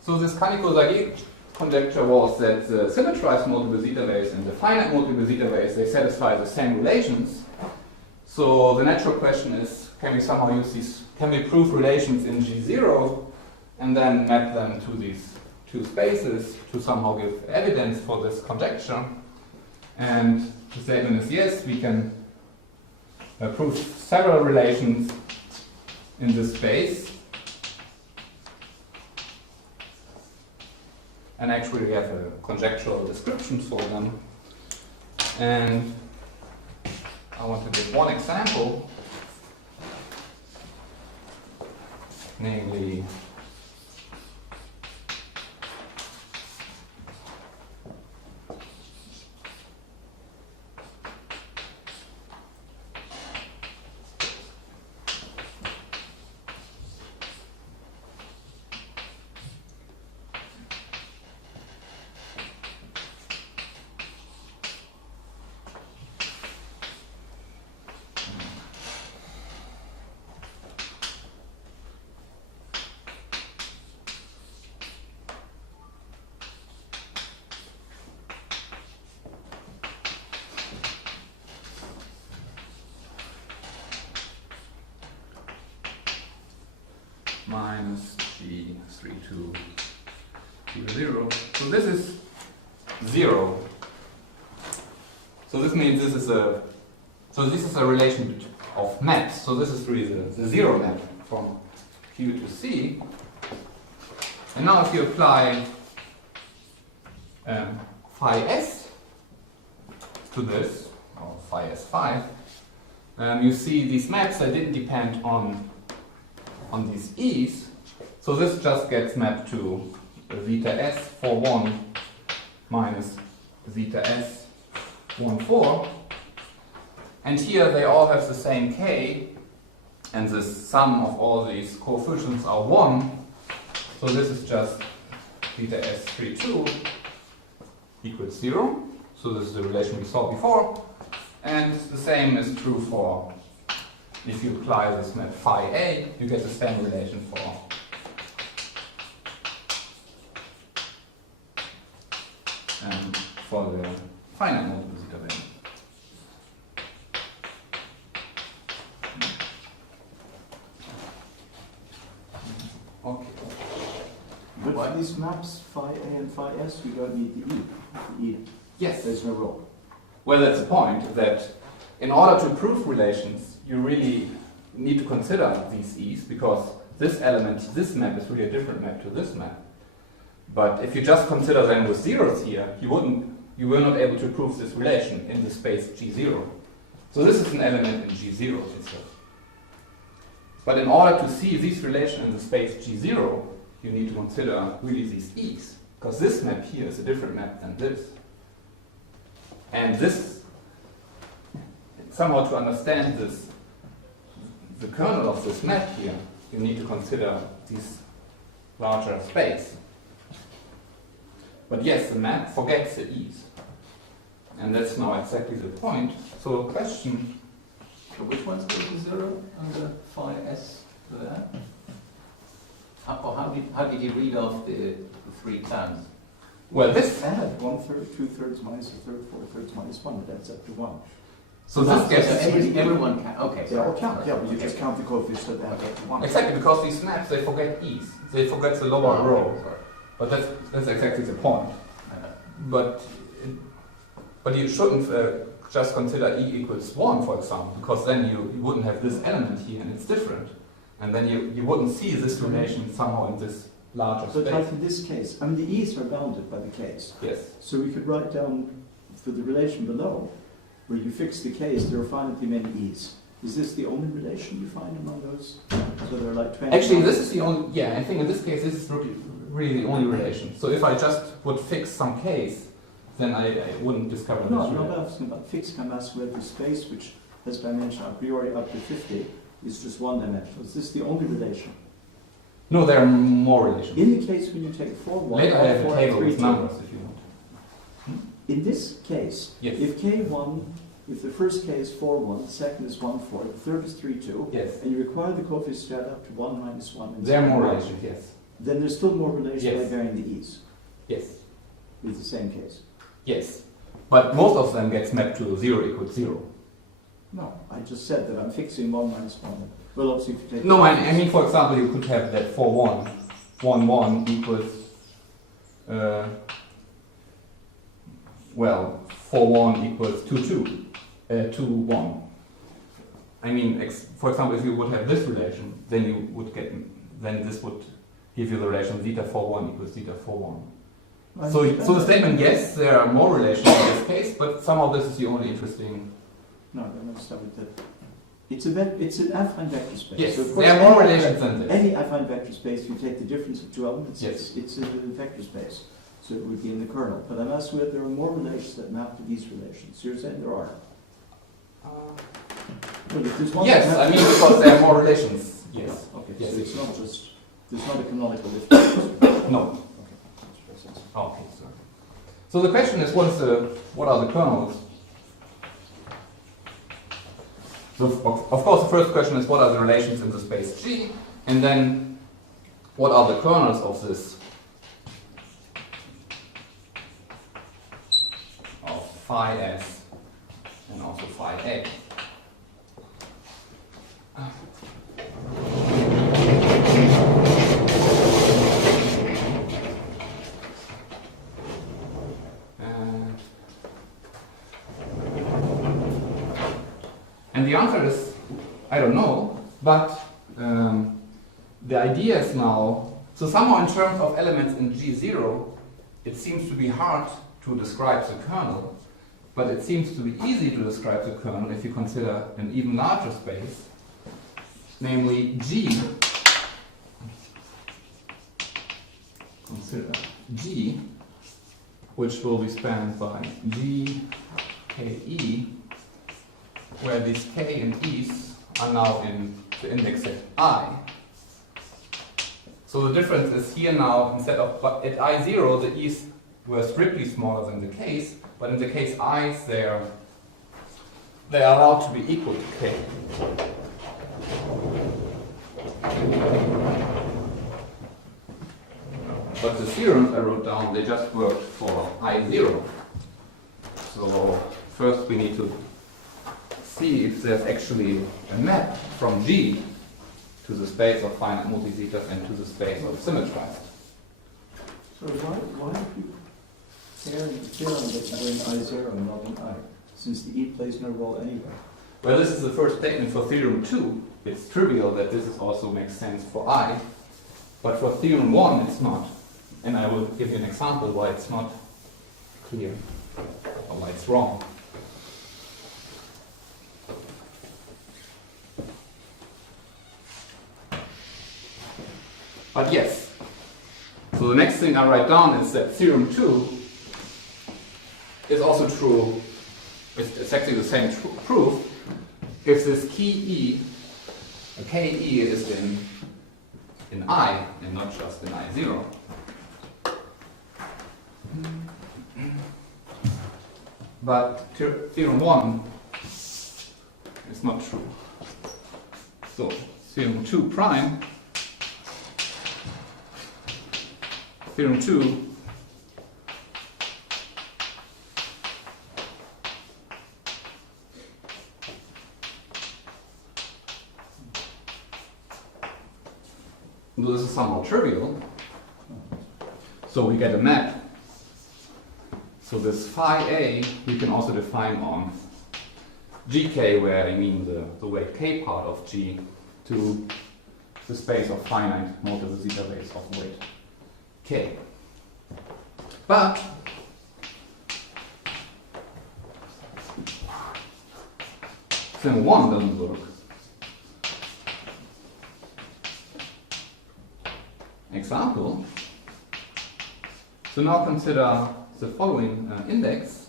so this Kaneko-Zage conjecture was that the symmetrized multiple zeta waves and the finite multiple zeta waves, they satisfy the same relations. So the natural question is, can we somehow use these, can we prove relations in G0 and then map them to these two spaces to somehow give evidence for this conjecture? And the statement is yes, we can prove several relations in this space. And actually we have a conjectural description for them. And I want to give one example, namely minus G32 to 0. So this is 0. So this means this is a relation of maps. So this is really the 0 map from Q to C. And now if you apply phi s to this, or phi s5, you see these maps that didn't depend on these e's. So this just gets mapped to zeta s 4,1 minus zeta s 1,4. And here they all have the same k, and the sum of all these coefficients are 1. So this is just zeta s 3,2 equals 0. So this is the relation we saw before. And the same is true for, if you apply this map phi a, you get the same relation for the finite multiple zeta value. Okay. But for these maps, phi a and phi s, we don't need the e. Yes. There's no role. Well, that's the point, that in order to prove relations, you really need to consider these e's, because this element, this map, is really a different map to this map. But if you just consider them with zeros here, you were not able to prove this relation in the space G0. So this is an element in G0 itself. But in order to see this relation in the space G0, you need to consider really these e's, because this map here is a different map than this. And this, somehow to understand this, the kernel of this map here, you need to consider this larger space. But yes, the map forgets the e's. And that's now exactly the point. So the question... So which ones go to 0 under phi s there? How did you read off the three terms? Well, this... Add 1/3, 2/3, minus 1/3, 4/3, minus 1, but that's up to 1. So this gets... everyone can... Okay, They all sorry. count, yeah, but you just count the coefficients that add up to 1. Exactly, because these maps, they forget e's. They forget the lower row. Sorry. But that's exactly the point. But you shouldn't just consider e equals 1, for example, because then you wouldn't have this element here, and it's different. And then you wouldn't see this relation somehow in this larger But space. like in this case, I mean the e's are bounded by the k's. Yes. So we could write down for the relation below, where you fix the k's, there are finitely many e's. Is this the only relation you find among those? So there are like 20. Actually, this is the only, yeah, I think in this case this is really the only relation. So if I just would fix some k's, then I wouldn't discover No, this I'm relation. not asking about fixed. I'm asking whether the space, which has dimension a priori up to 50, is just one dimensional. Is this the only relation? No, there are more relations. In the case when you take 4, 1, Later I have a 4, table 3, with 2. numbers if you want. In this case, Yes. if K1, if the first K is 4, 1, the second is 1, 4, the third is 3, 2, Yes. and you require the coefficients to add up to 1 minus 1, and There are so more on, relations, yes. then there's still more relations Yes. by varying the e's Yes. with the same case. Yes. But most of them gets mapped to 0 equals 0. No, I just said that I'm fixing 1 minus 1. Well, obviously, if you take No, I mean, for example, you could have that 4, 1, 1, 1 equals, well, 4, 1 equals 2, 2, 2, 1. I mean, for example, if you would have this relation, then you would get, then this would give you the relation zeta 4, 1 equals zeta 4, 1. So the statement, yes, there are more relations in this case, but somehow this is the only interesting. No, then let's start with that. It's an affine vector space. Yes, So of course there are more any relations than this. Any affine vector space, if you take the difference of two elements, Yes. it's a vector space. So it would be in the kernel. But I'm asking whether there are more relations that map to these relations. So you're saying there are? Well, if there's one that Yes, maps I mean, to- because there are more relations. Yes. Okay, Yes, so it it's is. not just, there's not a canonical lift. No. Okay, sorry. So the question is, what are the kernels? So of course the first question is, what are the relations in the space G? And then, what are the kernels of this? Of phi s and also phi a. And the answer is, I don't know, but the idea is now, so somehow in terms of elements in G0, it seems to be hard to describe the kernel, but it seems to be easy to describe the kernel if you consider an even larger space, namely G. Consider G, which will be spanned by G, K, E, where these K and E's are now in the index set I. So the difference is here now, instead of, but at I0 the E's were strictly smaller than the K's, but in the case I's they are allowed to be equal to K. But the theorems I wrote down, they just worked for I0. So first we need to see if there's actually a map from G to the space of finite multi-zetas and to the space of symmetrized. So why do you theorem that you're in I0 and not in I? Since the E plays no role anywhere. Well, this is the first statement for theorem 2. It's trivial that this is also makes sense for I, but for theorem 1 it's not. And I will give you an example why it's not clear, or why it's wrong. But yes, so the next thing I write down is that theorem 2 is also true, it's exactly the same proof, if this key E, a KE is in I and not just in I0. But theorem 1 is not true. So theorem 2 prime, theorem 2 this is somehow trivial. So we get a map. So this phi a we can also define on gk, where I mean the weight k part of G, to the space of finite multiple zeta base of weight k. But theorem 1 doesn't work. Example. So now consider the following index,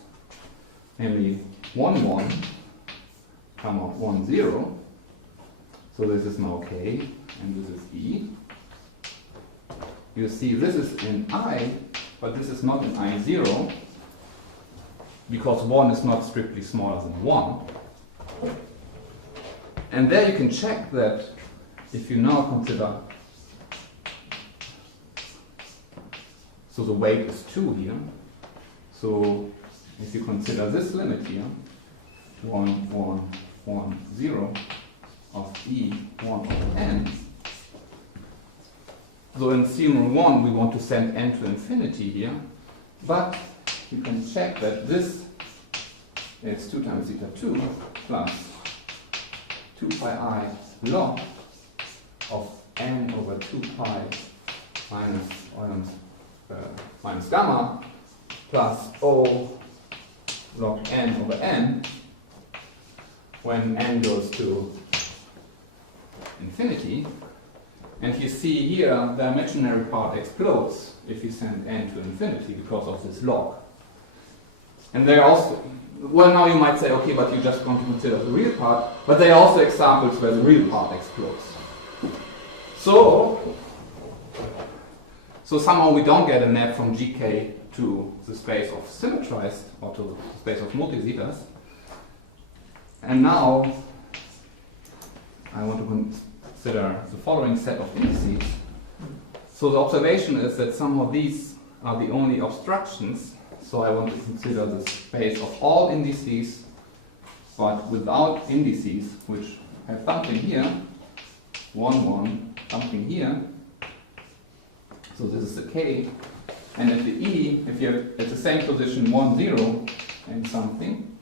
namely 1, 1, comma 1, 0. So this is now K, and this is E. You see this is in I, but this is not in I0, because 1 is not strictly smaller than 1. And there you can check that if you now consider, so the weight is 2 here, so if you consider this limit here, 1, 1, 1, 0 of E, 1 of n, so in theorem 1 we want to send n to infinity here, but you can check that this is 2 times zeta 2 plus 2 pi I log of n over 2 pi minus gamma plus O log n over n when n goes to infinity. And you see here the imaginary part explodes if you send n to infinity because of this log. And there are also, well, now you might say, okay, but you just want to consider the real part, but there are also examples where the real part explodes. So somehow we don't get a map from GK to the space of symmetrized, or to the space of multi-zetas. And now I want to consider the following set of indices. So the observation is that some of these are the only obstructions. So I want to consider the space of all indices, but without indices which have something here, 1, 1, something here. So this is the K. And at the E, if you have at the same position 1, 0 and something.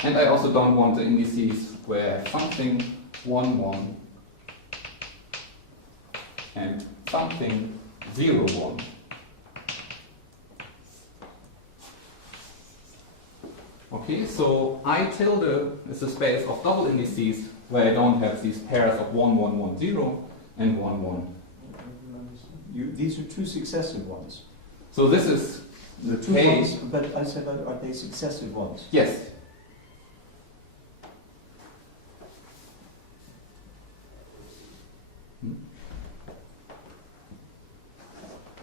And I also don't want the indices where something 1, 1 and something 0, 1. Okay, so I tilde is a space of double indices where I don't have these pairs of 1, 1, 1, 0 and 1, 1. These are two successive ones. So this is the Two K. ones, but I said, are they successive ones? Yes.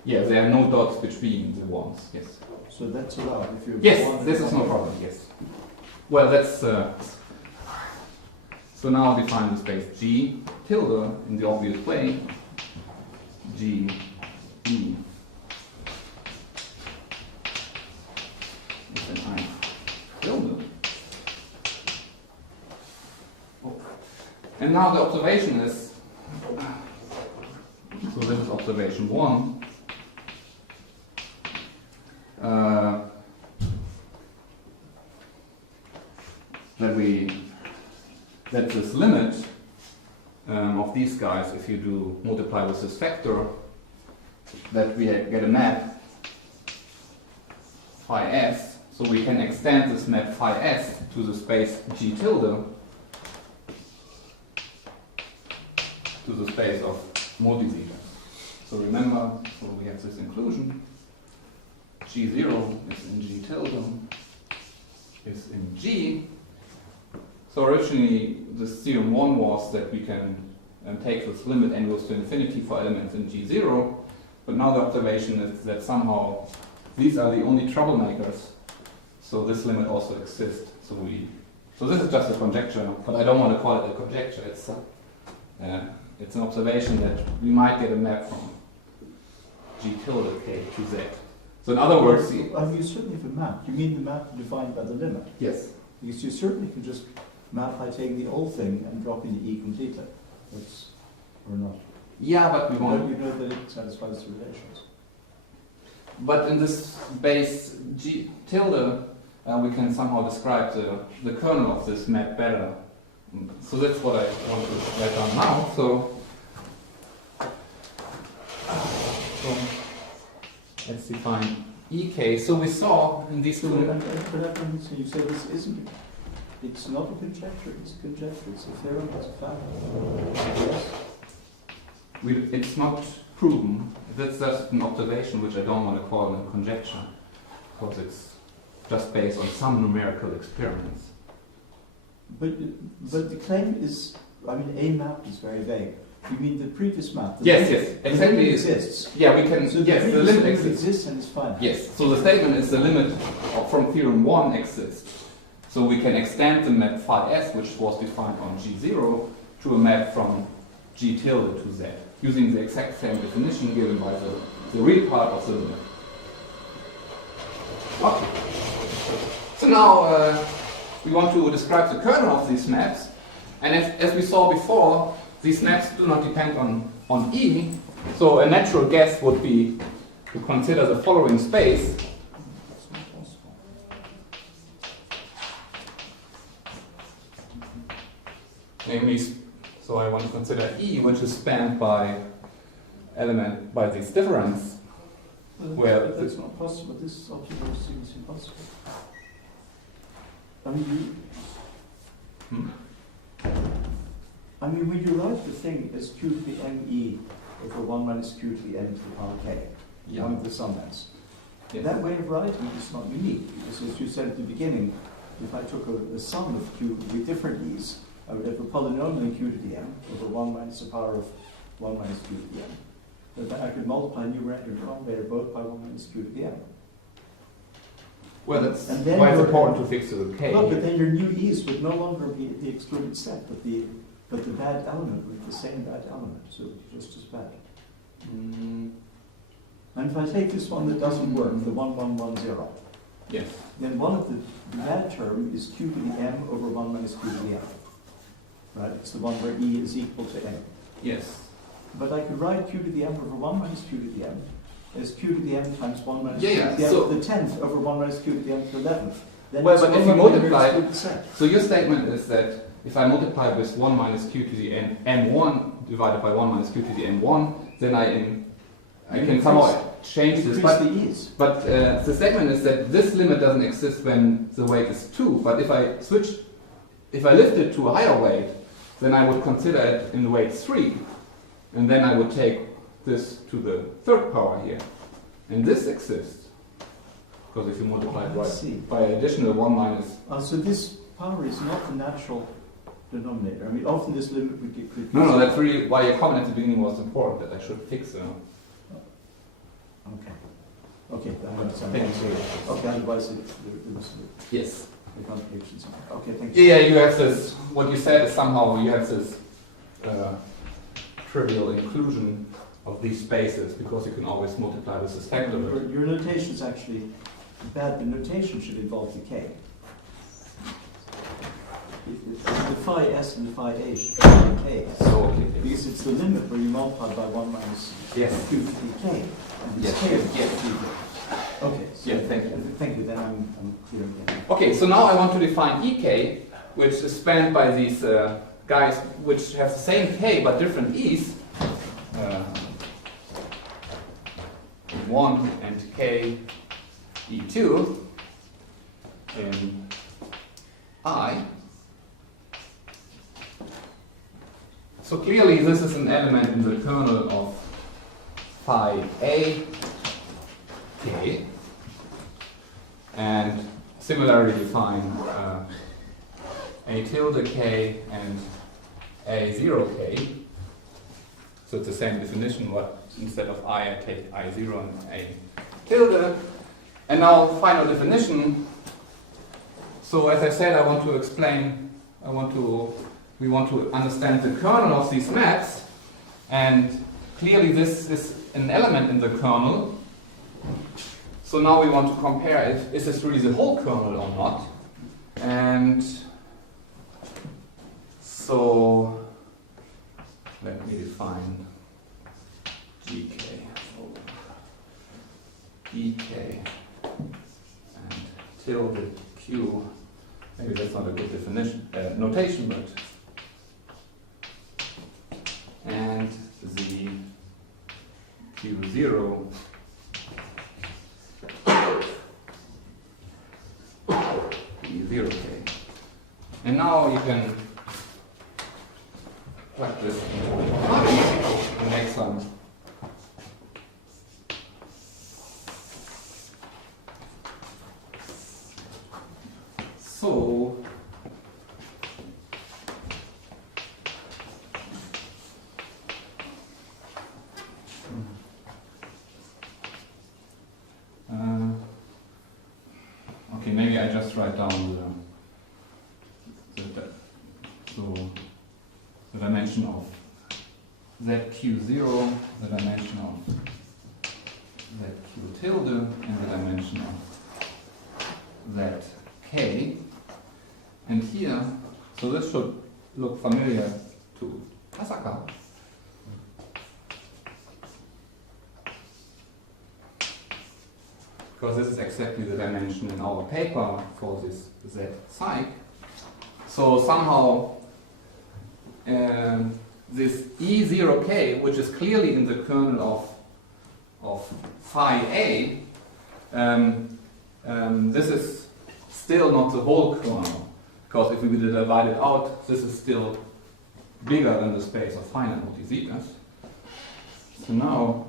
Yeah, there are no dots between the ones, yes. So that's allowed if you have Yes, one this and is one. no problem, yes. Well, that's... so now I'll define the space G tilde in the obvious way. G, E is an I tilde. And now the observation is... So this is observation 1. That this limit of these guys, if you do multiply with this factor, that we get a map phi s, so we can extend this map phi s to the space G tilde, to the space of multi-zeta. So remember, so we have this inclusion. G0 is in G tilde, is in G. So originally, the theorem 1 was that we can take this limit n goes to infinity for elements in G0, but now the observation is that somehow these are the only troublemakers, so this limit also exists. So this is just a conjecture, but I don't want to call it a conjecture. It's an observation that we might get a map from G tilde K to Z. So in other words, You certainly have a map. You mean the map defined by the limit? yes. Because you certainly can just map by taking the old thing and dropping the E complete. Or not. Yeah, but we want. You know that it satisfies the relations. But in this base G tilde, we can somehow describe the kernel of this map better. So that's what I want to write down now. So let's define EK. So we saw in these So, two. so you say this isn't. It's not a conjecture. It's a conjecture. It's a theorem. It's a fact. Yes. It's not proven. That's just an observation which I don't want to call a conjecture. because it's just based on some numerical experiments. But the claim is, I mean, a map is very vague. You mean the previous map? Yes, the exactly. limit exists. Yeah, we can. So yes, the limit exists. And it's finite. Yes. So the statement is the limit from theorem 1 exists. So we can extend the map phi s, which was defined on G0, to a map from G tilde to Z, using the exact same definition given by the real part of the limit. Okay. So now we want to describe the kernel of these maps, and as we saw before, these maps do not depend on E, so a natural guess would be to consider the following space. Namely, so I want to consider E, which is spanned by this difference. Well, that's not possible. This observation seems impossible. I mean, when you write the thing as q to the me over 1 minus q to the n to the power k, one of the summons, that way of writing is not unique, because as you said at the beginning, if I took a sum of q with different e's, I would have a polynomial in q to the m over 1 minus the power of 1 minus q to the m. But I could multiply numerator and denominator both by 1 minus q to the m. Well, that's why it's important to fix the k. Well, but then your new e's would no longer be the excluded set, but the bad element would be the same bad element, so it would be just as bad. And if I take this one that doesn't work, the 1110, yes, then one of the bad term is q to the m over 1 minus q to the m. Right? It's the one where e is equal to m. yes. But I could write q to the m over 1 minus q to the m as q to the m times 1 minus Yeah, q yeah, to the m so- to the 10th over 1 minus q to the m to the 11th. Then Well, it's but if no you longer multiply- excluded set. So your statement is that if I multiply with 1 minus q to the n m1 divided by 1 minus q to the n1, then I can somehow change this. Increase the e's. But the statement is that this limit doesn't exist when the weight is 2. But if I lift it to a higher weight, then I would consider it in the weight 3. And then I would take this to the third power here. And this exists. Because if you multiply it by additional 1 minus... So this power is not the natural denominator. I mean, often this limit would get... No, that's really why your comment at the beginning was important, that I should fix it. Okay, I understand. Thank you. Okay, otherwise it was Yes. the contradictions. Okay, thank you. Yeah, you have this, what you said is somehow you have this trivial inclusion of these spaces because you can always multiply with this factor. Your notation is actually bad. The notation should involve the k. The phi s and the phi a should be the k. So, okay. Because it's the limit where you multiply by 1 minus Yes. q to the k. And it's Yes. k of the Okay, so Yeah, thank you. Thank you, then I'm clear again. Okay, so now I want to define ek, which is spanned by these guys which have the same k but different e's. 1 and k e2 in I. So clearly this is an element in the kernel of phi a k, and similarly define a tilde k and a0 k. So it's the same definition, but instead of I take I0 and A tilde. And now final definition. So as I said, I want to explain, we want to understand the kernel of these maps, and clearly this is an element in the kernel. So now we want to compare it, is this really the whole kernel or not? And so let me define gk over ek and tilde q. Maybe that's not a good definition, notation, but and the q0 0k. And now you can plug this and make some So okay, maybe I just write down the dimension of ZQ0, the dimension of ZQ tilde, and the dimension of ZK. And here, so this should look familiar to Asaka. Because this is exactly the dimension in our paper for this Z psi. So somehow this E0k, which is clearly in the kernel of phi A, this is still not the whole kernel. Because if we divide it out, this is still bigger than the space of finite multi-zetas. So now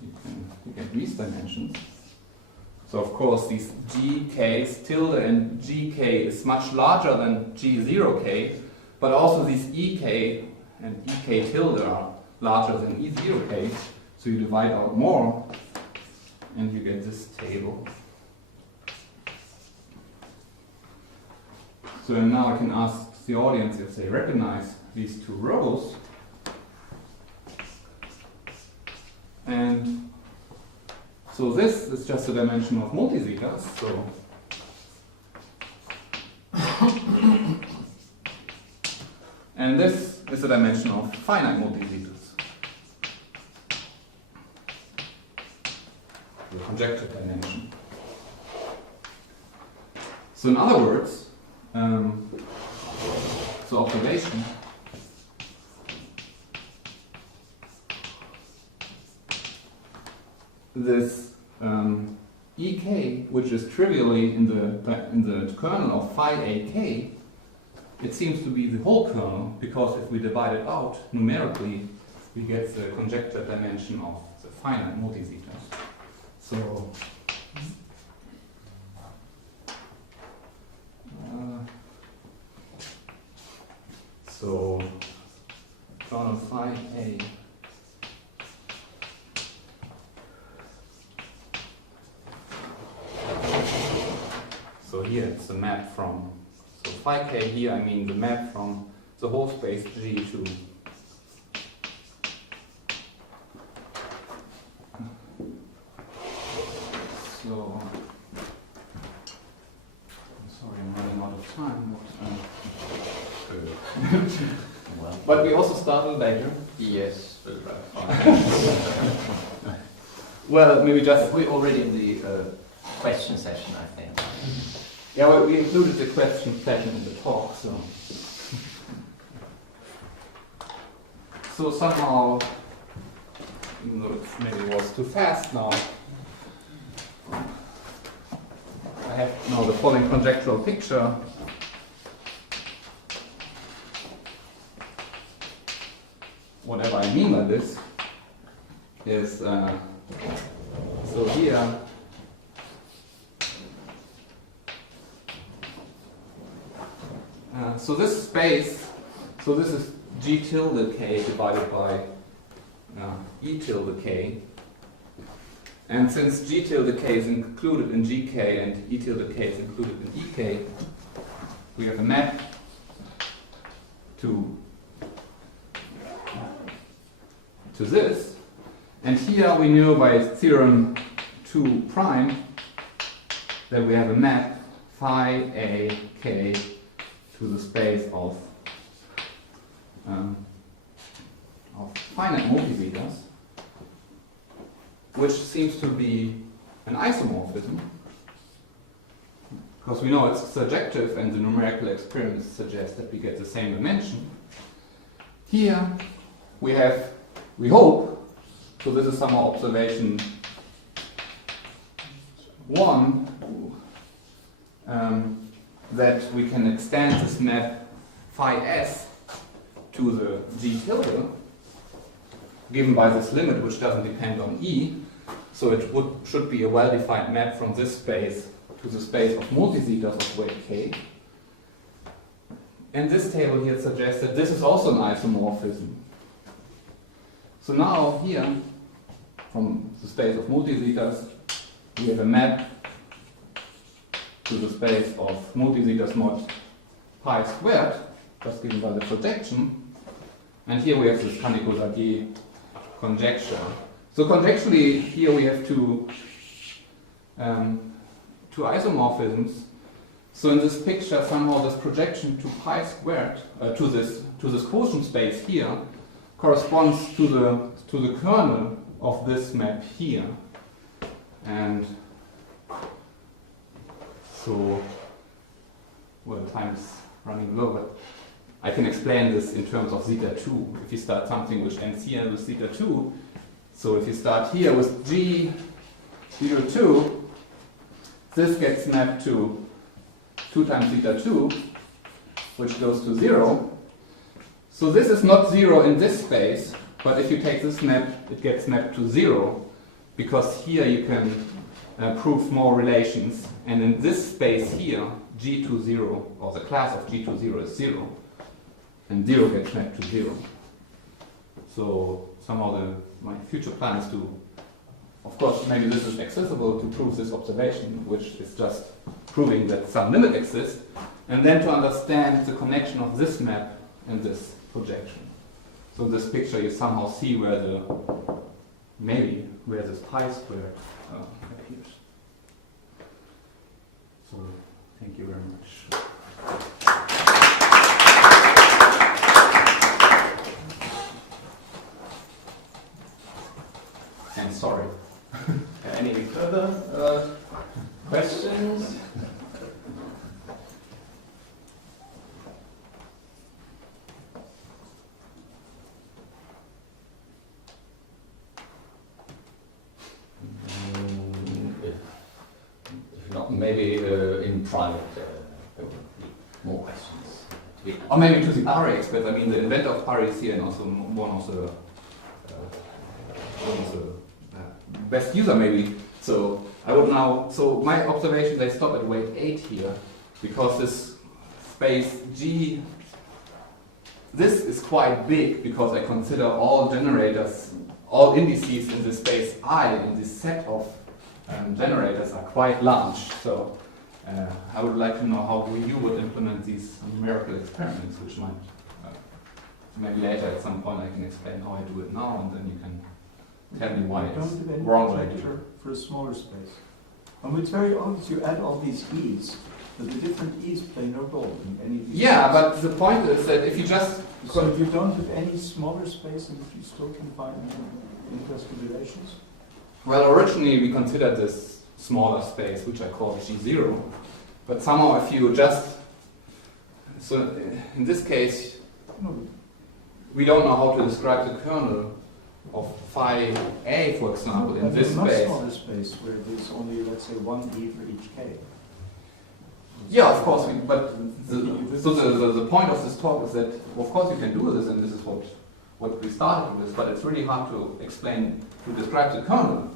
you get these dimensions. So of course these gk's tilde and gk is much larger than g0k, but also these ek and ek tilde are larger than e0k. So you divide out more and you get this table. So now I can ask the audience if they recognize these two rows. And so this is just a dimension of multi-zetas. So and this is a dimension of finite multi-zetas. The conjecture dimension. So in other words, so observation this ek, which is trivially in the kernel of phi ak, it seems to be the whole kernel, because if we divide it out numerically, we get the conjecture dimension of the finite multi-zetas. So kernel phi a so here it's the map from, so phi k here I mean the map from the whole space G to so I'm sorry I'm running out of time, Well, but we also started later. yes, we'll try to find. Well, maybe just We're already in the question session, I think. yeah, well, we included the question session in the talk, so somehow, even though it maybe was too fast now, I have now the following conjectural picture. Whatever I mean by this is, so here, so this space, so this is G tilde k divided by E tilde k. And since G tilde k is included in GK and E tilde k is included in EK, we have a map to this. And here we know by theorem 2 prime that we have a map phi a k to the space of finite multi-zetas, which seems to be an isomorphism, because we know it's surjective and the numerical experiments suggest that we get the same dimension. Here we have, we hope, so this is somehow observation 1, that we can extend this map phi s to the G tilde, given by this limit which doesn't depend on E. So it should be a well-defined map from this space to the space of multi-zetas of weight k. And this table here suggests that this is also an isomorphism. So now here, from the space of multi-zetas, we have a map to the space of multi-zetas mod pi squared, just given by the projection. And here we have this Kaneko-Zage conjecture. So conjecturally, here we have two isomorphisms. So in this picture, somehow this projection to pi squared, to this quotient space here, corresponds to the kernel of this map here. And so, well, time is running low, but I can explain this in terms of zeta 2. If you start something which ends here with zeta 2, so if you start here with G 02, this gets mapped to 2 times zeta 2, which goes to 0. So this is not 0 in this space, but if you take this map, it gets mapped to 0, because here you can prove more relations. And in this space here, G20, or the class of G20 is 0, and 0 gets mapped to 0. So somehow my future plan is to, of course, maybe this is accessible to prove this observation, which is just proving that some limit exists, and then to understand the connection of this map and this projection. So in this picture you somehow see where where this pi squared appears. So thank you very much. And sorry. Any further questions? If not, maybe in private there will be more questions. Or maybe to the Pari experts. I mean, the inventor of Pari is here, and also one of the best user maybe. So I would now. So my observation, they stop at weight 8 here, because this space G. This is quite big because I consider all generators, all indices in this space I, in this set of generators, are quite large. So I would like to know how you would implement these numerical experiments, which might, maybe later at some point I can explain how I do it now, and then you can tell me why it's wrong way to do it. For a smaller space. And it's very obvious you add all these e's, but the different e's play no role in any of these. Yeah, but the point is that if you just... So if you don't have any smaller space, and you still can find interesting relations? Well, originally we considered this smaller space, which I call G0, but somehow if you just... So in this case, we don't know how to describe the kernel of phi A, for example, in this space. Much space. smaller space where there's only, let's say, one e for each k. Yeah, of course, but the point of this talk is that, of course, you can do this, and this is what we started with, but it's really hard to explain, to describe the kernel.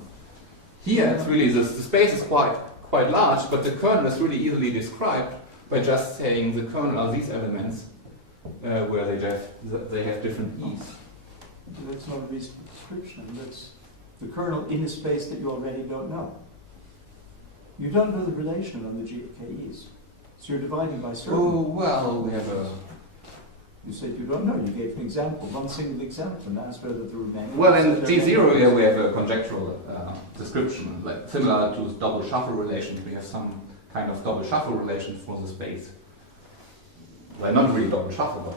Here, it's really, the space is quite large, but the kernel is really easily described by just saying the kernel are these elements where they have different e's. That's not a reasonable description. That's the kernel in a space that you already don't know. You don't know the relation on the G of KEs. So you're dividing by certain. Oh, well, we have a... You said you don't know. You gave an example, one single example, and asked whether the remaining... Well, in G0 here we have a conjectural description, like similar to double shuffle relations. We have some kind of double shuffle relation for the space. Well, not really double shuffle, but...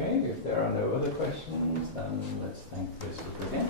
Okay, if there are no other questions, then let's thank Christopher again.